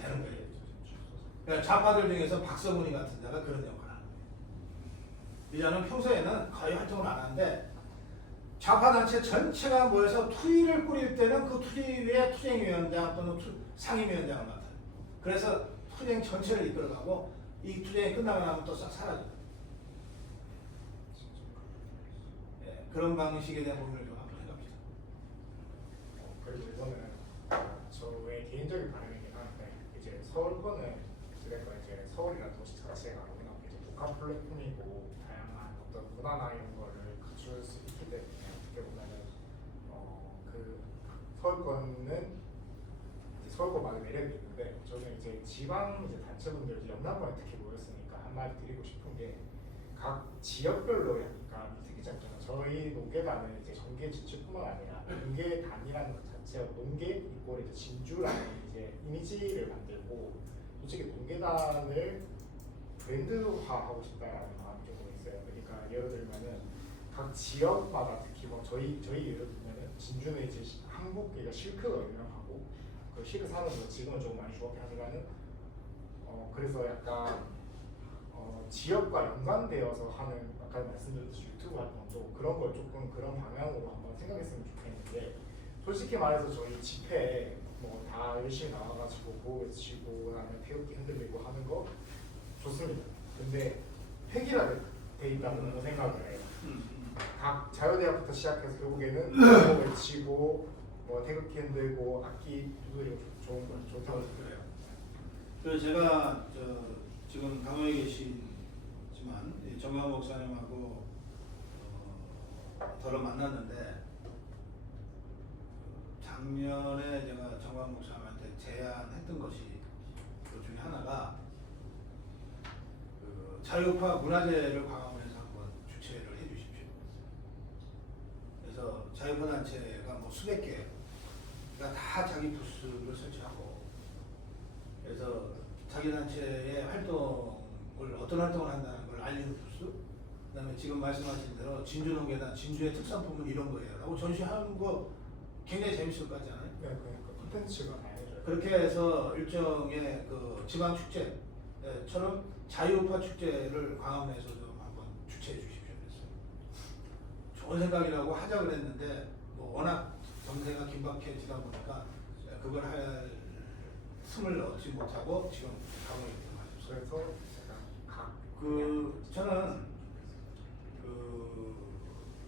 되는 거예요. 그러니까 좌파들 중에서 박성훈이 같은 자가 그런 역할을 하는 거예요. 이 자는 평소에는 거의 활동을 안 하는데 좌파 단체 전체가 모여서 투의를 꾸릴 때는 그 투의의 투쟁위원장 또는 상임위원장을 맡아요. 그래서 투쟁 전체를 이끌어가고 이 투쟁이 끝나고 나면 또 싹 사라져요. 예, 그런 방식에 대한 고민을 좀 한번 해봅시다. 그리고 이거는 저의 개인적인 바람이긴 한데 이제 서울권은 그러니까 이제 서울이라는 도시 자체가 워낙 이제 복합 플랫폼이고 다양한 어떤 문화나 이런 거를 갖출 수 있기 때문에 어떻게 보면은 그 서울권은 서울권만의 매력이 있는데 저는 이제 지방 이제 단체분들 영남권에 특히 모였으니까 한마디 드리고 싶은 게 각 지역별로 약간 특이점처럼 저희 농계단은 이제 전계 지출뿐만 아니라 농계단이라는 것 자체가 농계 이꼴 이제 진주라는 이제 이미지를 만들고 솔직히 농계단을 브랜드화하고 싶다라는 마음이 조금 있어요. 그러니까 예를 들면은 각 지역마다 특히 뭐 저희 예를 들면은 진주는 이제 한국 그러니까 실크가 유명하고 그 실크 산업도 지금은 조금 많이 죽었긴 하지만은 그래서 약간 지역과 연관되어서 하는 아까 말씀드렸듯이 유튜브 활동도 그런 걸 조금 그런 방향으로 한번 생각했으면 좋겠는데 솔직히 말해서 저희 집회에 뭐 다 열심히 나와가지고 보호 외치고 그다음에 태극기 흔들리고 하는 거 좋습니다. 근데 획일화돼 있다고 생각을 해요. 각 자유대학부터 시작해서 결국에는 보호 외치고 뭐 태극기 흔들고 악기 두드리고 좋은 거 좋다고 생각해요. 그래서 제가 지금 강화에 계시지만 정광 목사님하고 더러 만났는데 작년에 제가 정광 목사님한테 제안했던 것이 그 중에 하나가 그 자유파 문화제를 광화문에서 한번 주최를 해주십시오. 그래서 자유파 단체가 뭐 수백 개가 다 자기 부스를 설치하고 그래서 자기 단체의 활동을 어떤 활동을 한다는 걸 알리는 부스, 그다음에 지금 말씀하신 대로 진주농계단 진주의 특산품은 이런 거예요 라고 전시하는 거 굉장히 재밌을 것 같지 않아요? 네, 그러니까 콘텐츠가 다양해져요. 그렇게 해서 일종의 그 지방 축제처럼 자유파 축제를 광화문에서 좀 한번 주최해 주십시오. 그랬어요. 좋은 생각이라고 하자 그랬는데 뭐 워낙 정세가 긴박해지다 보니까 그걸 할 틈을 얻지 못하고 지금 강화에 들어가셨어요. 그래서 제가 그 저는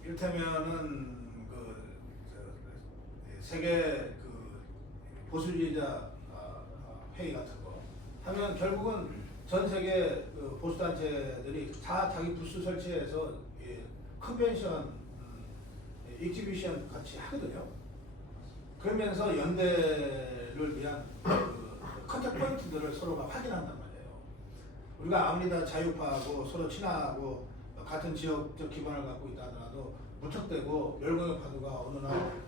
이를테면은 세계 보수주의자 회의 같은 거 하면 결국은 전 세계 보수 단체들이 다 자기 부스 설치해서 컨벤션, 익지비션 같이 하거든요. 그러면서 연대를 위한 컨택 포인트들을 서로가 확인한단 말이에요. 우리가 아무리 다 자유파하고 서로 친하고 같은 지역적 기반을 갖고 있다 하더라도 무턱대고 열공의 파도가 어느 날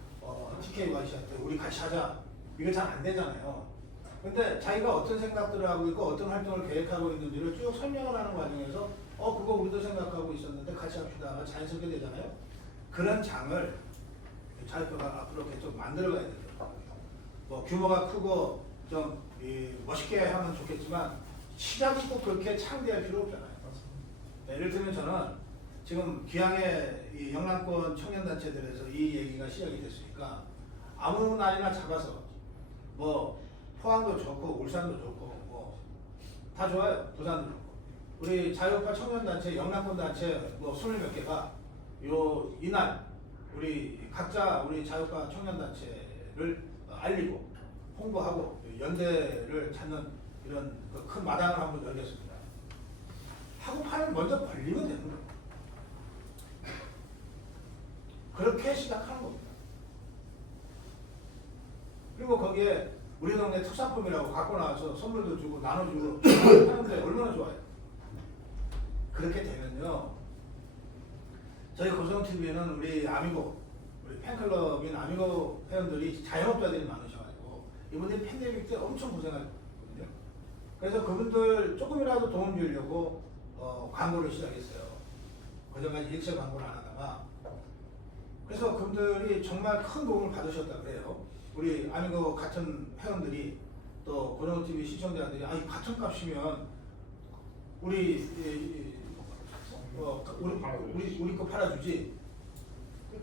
TKYC한테 우리 같이 하자 이거 잘 안 되잖아요. 근데 자기가 어떤 생각들을 하고 있고 어떤 활동을 계획하고 있는지를 쭉 설명을 하는 과정에서 그거 우리도 생각하고 있었는데 같이 합시다 자연스럽게 되잖아요. 그런 장을 자유파가 앞으로 계속 만들어가야 되죠. 뭐 규모가 크고 좀 멋있게 하면 좋겠지만 시작은 꼭 그렇게 창대할 필요 없잖아요. 예를 들면 저는 지금 기왕에 이 영남권 청년단체들에서 이 얘기가 시작이 됐으니까 아무 날이나 잡아서 뭐 포항도 좋고 울산도 좋고 뭐 다 좋아요. 부산도 좋고 우리 자유파 청년단체 영남권 단체 뭐 20몇 개가 이날 우리 각자 우리 자유파 청년단체를 알리고 홍보하고 연대를 찾는 이런 큰 마당을 한번 열겠습니다. 하고 파면 먼저 걸리면 되는 거예요. 그렇게 시작하는 겁니다. 그리고 거기에 우리 동네 특산품이라고 갖고 나와서 선물도 주고 나눠주고 하는데 얼마나 좋아요. 그렇게 되면요. 저희 고성TV에는 우리 아미고 우리 팬클럽인 아미고 회원들이 자영업자들이 많으셔가지고 이분들이 팬데믹 때 엄청 고생하거든요. 그래서 그분들 조금이라도 도움 주려고 광고를 시작했어요. 그전까지 일체 광고를 안 하다가 그래서 그분들이 정말 큰 도움을 받으셨다 그래요. 우리 아미고 같은 회원들이 또 고정TV 시청자들이 같은 값이면 우리 거 팔아주지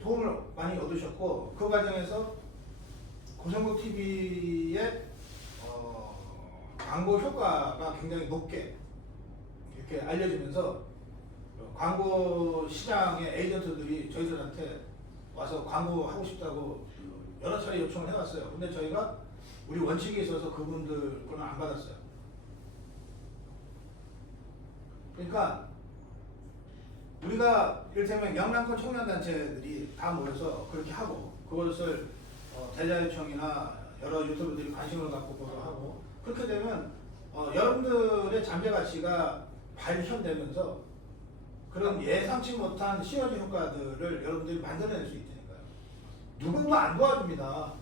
도움을 많이 얻으셨고 그 과정에서 고성국 TV의 광고 효과가 굉장히 높게 이렇게 알려지면서 광고 시장의 에이전트들이 저희들한테 와서 광고 하고 싶다고 여러 차례 요청을 해왔어요. 근데 저희가 우리 원칙이 있어서 그분들 거는 안 받았어요. 그러니까 우리가 이를테면 영남권 청년단체들이 다 모여서 그렇게 하고 그것을 대자유청이나 여러 유튜브들이 관심을 갖고 보도하고 그렇게 되면 여러분들의 잠재 가치가 발현되면서 그런 예상치 못한 시너지 효과들을 여러분들이 만들어낼 수 있다니까요. 누구도 안 도와줍니다.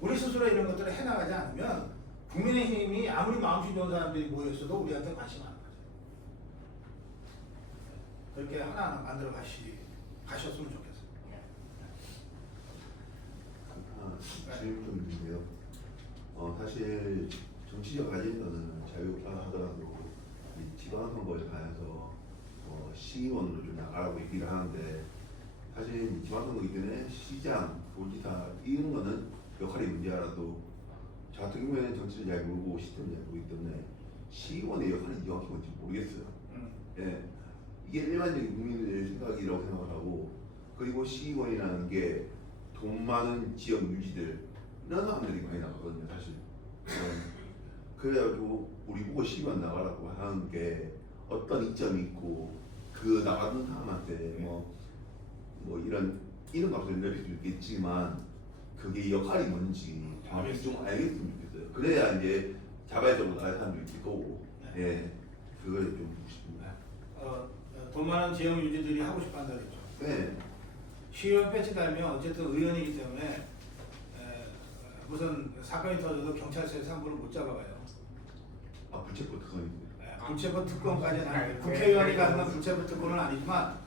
우리 스스로 이런 것들을 해나가지 않으면 국민의힘이 아무리 마음씨 좋은 사람들이 모였어도 우리한테 관심 안 가져요. 그렇게 하나하나 만들어 가셨으면 좋겠어요. 질문 좀 있는데요. 사실 정치적 아젠다는 자유파 하더라도 이 지방선거에 관해서 시의원으로 좀 나가라고 얘기를 하는데 사실 지방선거 이전에 시장, 도지사 이런 거는 역할이 문제라도 저 같은 경우에는 정치를 잘 모르고 시스템을 잘 모르기 때문에 시의원의 역할이 정확히 뭔지 모르겠어요. 예, 이게 일반적인 국민들의 생각이라고 생각을 하고 그리고 시의원이라는 게 돈 많은 지역 유지들 이런 사람들이 많이 나가거든요 사실. 그래가지고 우리 보고 시의원 나가라고 하는 게 어떤 이점이 있고 그 나가는 사람한테 뭐 이런 값을 내릴 수 있겠지만 그게 역할이 뭔지 정확히 좀 알겠으면 좋겠어요. 그래야 이제 자발적으로 나갈 사람도 있을 거고. 예, 그걸 좀 보고 싶습니다. 돈 많은 지역 유지들이 하고 싶어 한다 그랬죠. 네. 시의원 배치 달면 어쨌든 의원이기 때문에 무슨 사건이 터져도 경찰서에 상부를 못 잡아가요. 불체포 특권이. 불체포 특권까지는 아니에요. 국회의원이 갖는 불체포 특권은 아니지만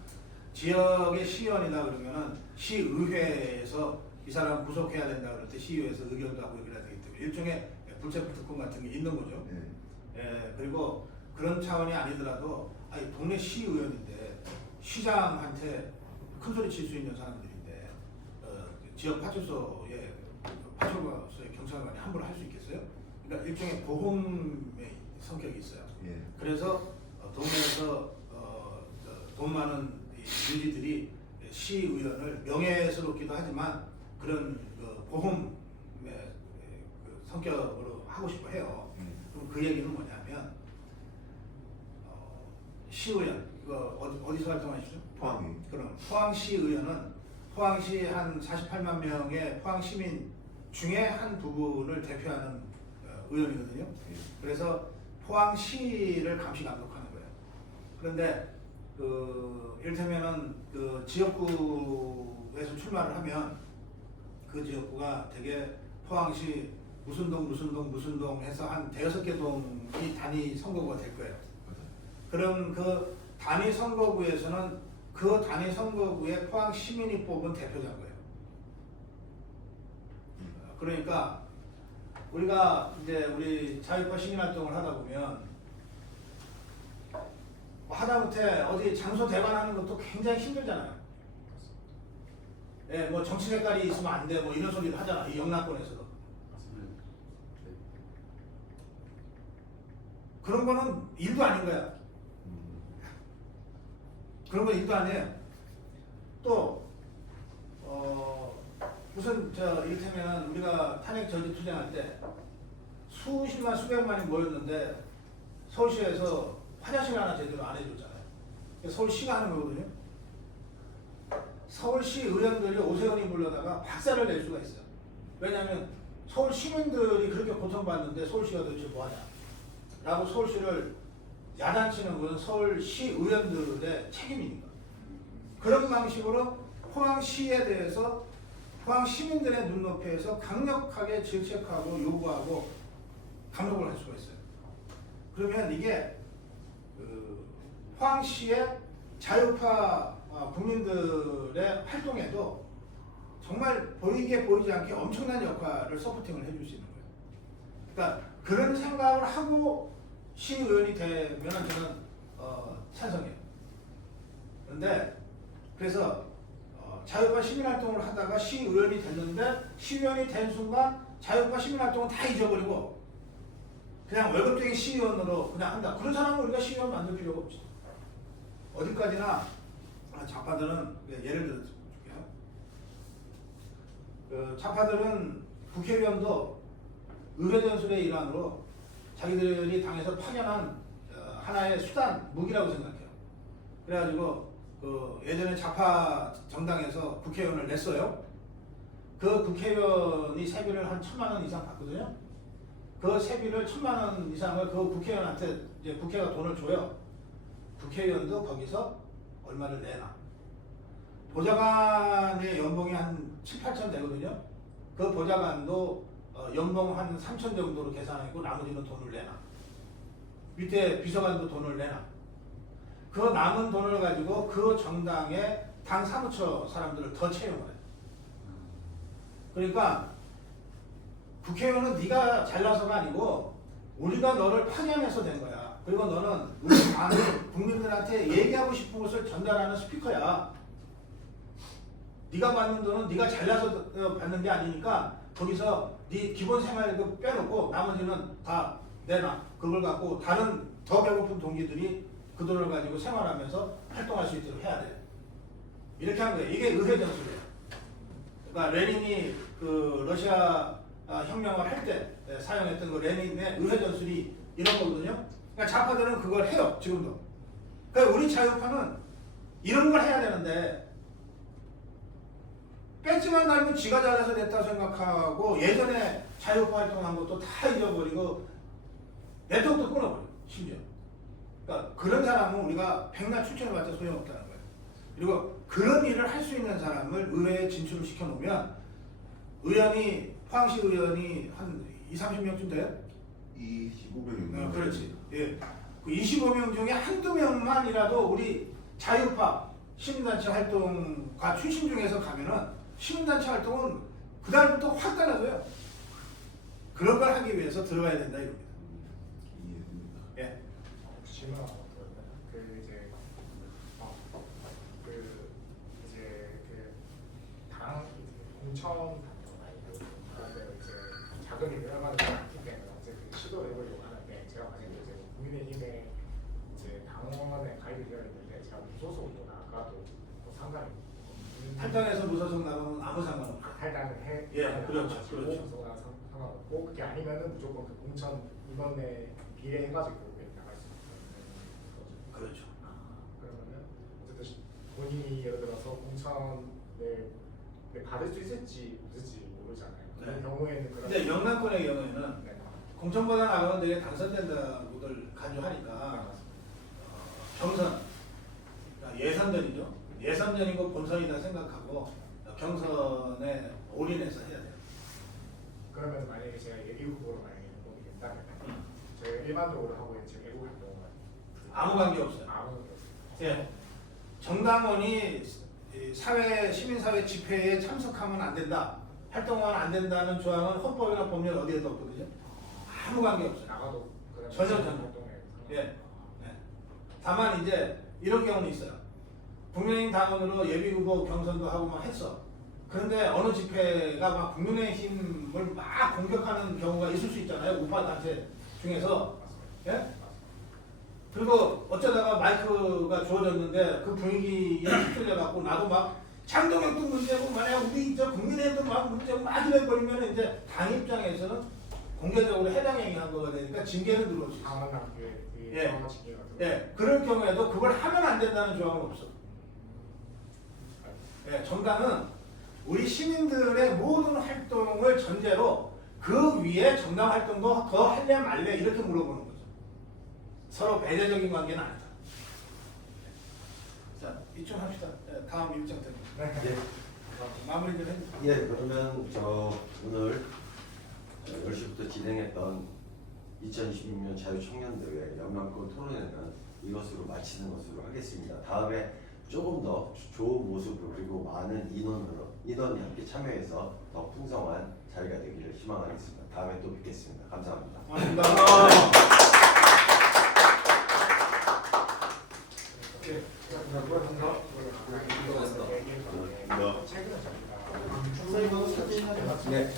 지역의 시의원이다 그러면은 시의회에서 이 사람 구속해야 된다 그럴 때 시의회에서 의견도 하고 그래야 되기 때문에 일종의 불체포 특권 같은 게 있는 거죠. 네. 그리고 그런 차원이 아니더라도 동네 시의원인데 시장한테 큰 소리 칠 수 있는 사람들인데 지역 파출소에 경찰관이 함부로 할 수 있겠어요? 그러니까 일종의 보험의 성격이 있어요. 예. 그래서 동네에서 돈 많은 유지들이 시의원을 명예스럽기도 하지만 그런 그 보험의 그 성격으로 하고 싶어 해요. 그럼 그 얘기는 뭐냐면 시의원 이거 어디서 활동하시죠? 포항이. 그럼 포항시의원은 포항시 한 48만 명의 포항 시민 중에 한 부분을 대표하는 의원이거든요. 그래서 포항시를 감시 감독하는 거예요. 그런데 그 이를테면은 그 지역구에서 출마를 하면 그 지역구가 되게 포항시 무슨 동 해서 한 대여섯 개 동이 단위 선거구가 될 거예요. 그럼 그 단위 선거구에서는 그 단위 선거구에 포항 시민이 뽑은 대표자인 거예요. 그러니까 우리가 이제 우리 자유파 시민활동을 하다 보면 하다못해 어디 장소 대관하는 것도 굉장히 힘들잖아요. 예, 뭐 정치 색깔이 있으면 안 돼, 뭐 이런 소리를 하잖아. 이 영남권에서도. 맞습니다. 그런 거는 일도 아닌 거야. 그런 건 일도 아니에요. 또 무슨 이를테면 우리가 탄핵 저지 투쟁할 때 수십만 수백만이 모였는데 서울시에서 화장실 하나 제대로 안 해줬잖아요. 서울시가 하는 거거든요. 서울시 의원들이 오세훈이 불러다가 박살을 낼 수가 있어요. 왜냐하면 서울 시민들이 그렇게 고통받는데 서울시가 도대체 뭐하냐 라고 서울시를 야단치는 것은 서울시 의원들의 책임이니까. 그런 방식으로 포항시에 대해서 포항 시민들의 눈높이에서 강력하게 질책하고 요구하고 감독을 할 수가 있어요. 그러면 이게 포항시의 자유파 국민들의 활동에도 정말 보이게 보이지 않게 엄청난 역할을 서포팅을 해줄 수 있는 거예요. 그러니까 그런 생각을 하고 시의원이 되면 저는 찬성해요. 그런데 그래서 자유파 시민활동을 하다가 시의원이 됐는데 시의원이 된 순간 자유파 시민활동은 다 잊어버리고 그냥 월급쟁이 시의원으로 그냥 한다. 그런 사람은 우리가 시의원 만들 필요가 없지. 어디까지나 좌파들은 예를 들어 줄게요. 그 좌파들은 국회의원도 의회 전술의 일환으로 자기들이 당에서 파견한 하나의 수단, 무기라고 생각해요. 그래가지고 그 예전에 좌파 정당에서 국회의원을 냈어요. 그 국회의원이 세비를 한 1,000만 원 이상 받거든요. 그 세비를 1,000만 원 이상을 그 국회의원한테 이제 국회가 돈을 줘요. 국회의원도 거기서 얼마를 내나. 보좌관의 연봉이 한 7, 8천 되거든요. 그 보좌관도 연봉 한 3천 정도로 계산하고 나머지는 돈을 내나. 밑에 비서관도 돈을 내나. 그 남은 돈을 가지고 그 정당의 당 사무처 사람들을 더 채용을 해요. 그러니까 국회의원은 네가 잘나서가 아니고 우리가 너를 파견해서 된 거야. 그리고 너는 우리 당의 국민들한테 얘기하고 싶은 것을 전달하는 스피커야. 네가 받는 돈은 네가 잘나서 받는 게 아니니까 거기서 네 기본 생활급 빼놓고 나머지는 다 내놔. 그걸 갖고 다른 더 배고픈 동기들이 그 돈을 가지고 생활하면서 활동할 수 있도록 해야 돼. 이렇게 한 거예요. 이게 의회 전술이에요. 그러니까 레닌이 그 러시아 혁명을 할 때 사용했던 그 레닌의 의회 전술이 이런 거거든요. 그러니까 좌파들은 그걸 해요. 지금도. 그러니까 우리 자유파는 이런 걸 해야 되는데 배지만 달면 지가 잘해서 됐다 생각하고 예전에 자유파 활동한 것도 다 잊어버리고 네트워크도 끊어버려요. 심지어. 그러니까 그런 사람은 우리가 백날 추천을 받자 소용없다는 거예요. 그리고 그런 일을 할 수 있는 사람을 의회에 진출을 시켜놓으면 의원이 포항시 의원이 한 20-30명쯤 돼요? 25명. 그렇지. 예. 그 25명 중에 한두 명만이라도 우리 자유파 시민단체 활동가 출신 중에서 가면은 시민단체 활동은 그다음부터 확 달라져요. 그런 걸 하기 위해서 들어가야 된다 이겁니다. 이해됩니다. 예. 질문 하나 더 드렸나요? 당 공천 그런데 이제 자금이 늘어나지 않기 때문에 이제 그 시도를 해보려고 하는데 제가 만약에 이제 국민의힘에 이제 이제 당원에 가입이 되어 있는데 제가 무소속으로 나가도 뭐 상관이 탈당해서 무소속 나가면 아무 상관없어요. 탈당을 해. 예, 그렇죠, 그렇죠. 상관없고 그게 아니면은 무조건 그 공천 인원에 비례해가지고 나갈 수 있는 거죠. 그렇죠. 그러면은 어쨌든 본인이 예를 들어서 공천을 받을 수 있을지 없을지 모르잖아요. 네. 그런 경우에는 그런. 근데 영남권의 경우에는 네. 공천보다 나가면 되게 당선된다고들 간주하니까 경선, 그러니까 예선전이죠. 예선전이고 본선이다 생각하고 경선에 올인해서 해야 돼요. 그러면 만약에 제가 예비 후보로 만약에 후보가 된다면 저희가 일반적으로 하고 있는 지금 외부 활동은 아무 관계 없어요. 아무 관계 없어요. 예. 정당원이 이 사회 시민사회 집회에 참석하면 안 된다, 활동하면 안 된다는 조항은 헌법이나 법률 어디에도 없거든요. 아무 관계 없어요. 나가도 그런 전혀. 활동에 예. 예. 다만 이제 이런 경우는 있어요. 국민의힘 당원으로 예비후보 경선도 하고 막 했어. 그런데 어느 집회가 막 국민의힘을 막 공격하는 경우가 있을 수 있잖아요. 우파 단체 중에서. 예? 그리고 어쩌다가 마이크가 주어졌는데 그 분위기에 휩쓸려갖고 나도 막 장동혁도 문제고 만약 우리 저 국민의힘도 막 문제고 막 이래버리면 이제 당 입장에서는 공개적으로 해당 행위한 거가 되니까 징계를 들어올 수 있어요. 당원당 예. 징계가 예, 그럴 경우에도 그걸 하면 안 된다는 조항은 없어. 예, 정당은 우리 시민들의 모든 활동을 전제로 그 위에 정당 활동도 더 할래 말래 이렇게 물어보는 거죠. 서로 배려적인 관계는 아니다. 자, 이쯤 합시다. 예, 다음 일정 때문에. 예. 마무리 좀 해주세요. 예, 그러면 저 오늘 10시부터 진행했던 2026년 자유청년대회 영남권 토론회는 이것으로 마치는 것으로 하겠습니다. 다음에 조금 더 좋은 모습으로 그리고 많은 인원이 함께 참여해서 더 풍성한 자리가 되기를 희망하겠습니다. 다음에 또 뵙겠습니다. 감사합니다. 고맙습니다. 최근에 저희가 네.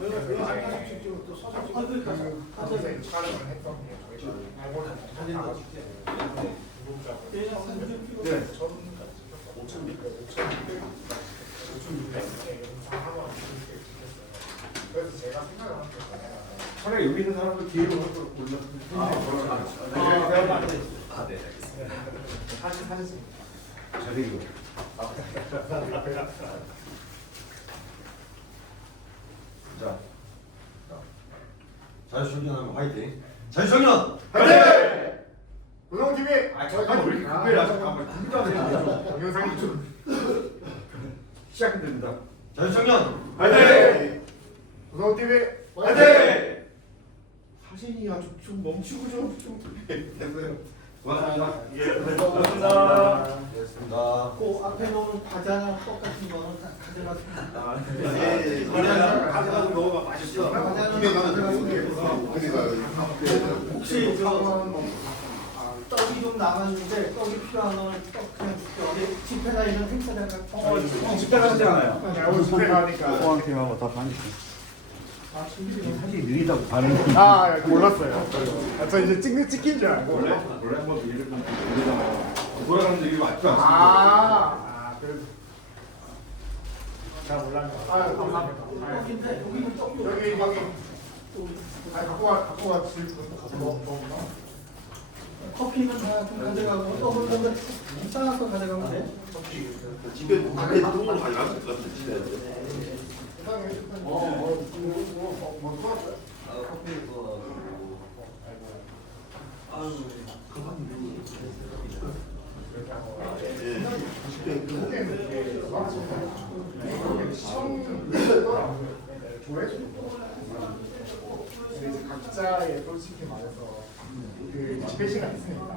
왜 안타깝게 찍고 또 서서 찍고 거기서 촬영을 했던 게 저희가 알고는 나가서 구독자분 네. 5,600 영상하고 이렇게 찍혔어요. 그래서 제가 생각을 한 게 뭐냐면 차라리 여기 있는 사람들 뒤로 올렸으면 네. 사진 저리고. 자, 자유청년하면 화이팅. 자유청년. 화이팅! 노동 TV. 아 잠깐만 왜 이렇게 급해요? 잠깐만 진짜 동영상이 좀 시작이 됩니다. 자유청년. 화이팅! 노동 TV. 화이팅! 사진이 아주 좀 멈추고 좀 됐어요. 고맙습니다. 예, 고맙습니다. 됐습니다. 그 앞에 놓은 과자나 떡 같은 거는 다 가져가서 예, 그냥 가져가서 먹어봐 맛있어. 입에 가면 그러니까 혹시 떡이 좀 남았는데 떡이 필요한 거는 떡 그냥 줄게. 어디 집회나 이런 행사장 같은 집회 가지 않아요. 오늘 집회 가니까 포항팀하고 다 반입. 아 준비되어 사실 느리다고 반응. 몰랐어요. 저 이제 찍힌 줄 알고. 원래 한번 이렇게 느리잖아요. 돌아가는 일이 맞지 않습니까? 그래서 잘 몰랐네. 감사합니다. 떡인데 여기는 떡이 여기 갖고 와 질 분도 가서 먹구나. 커피는 다 좀 가져가고 떡은 좀 싸서 가져가면 돼. 집에 돈을 많이 안 쓸 것 같아. 집에. 각자의 솔직히 말해서 그 집회 시간 있으니까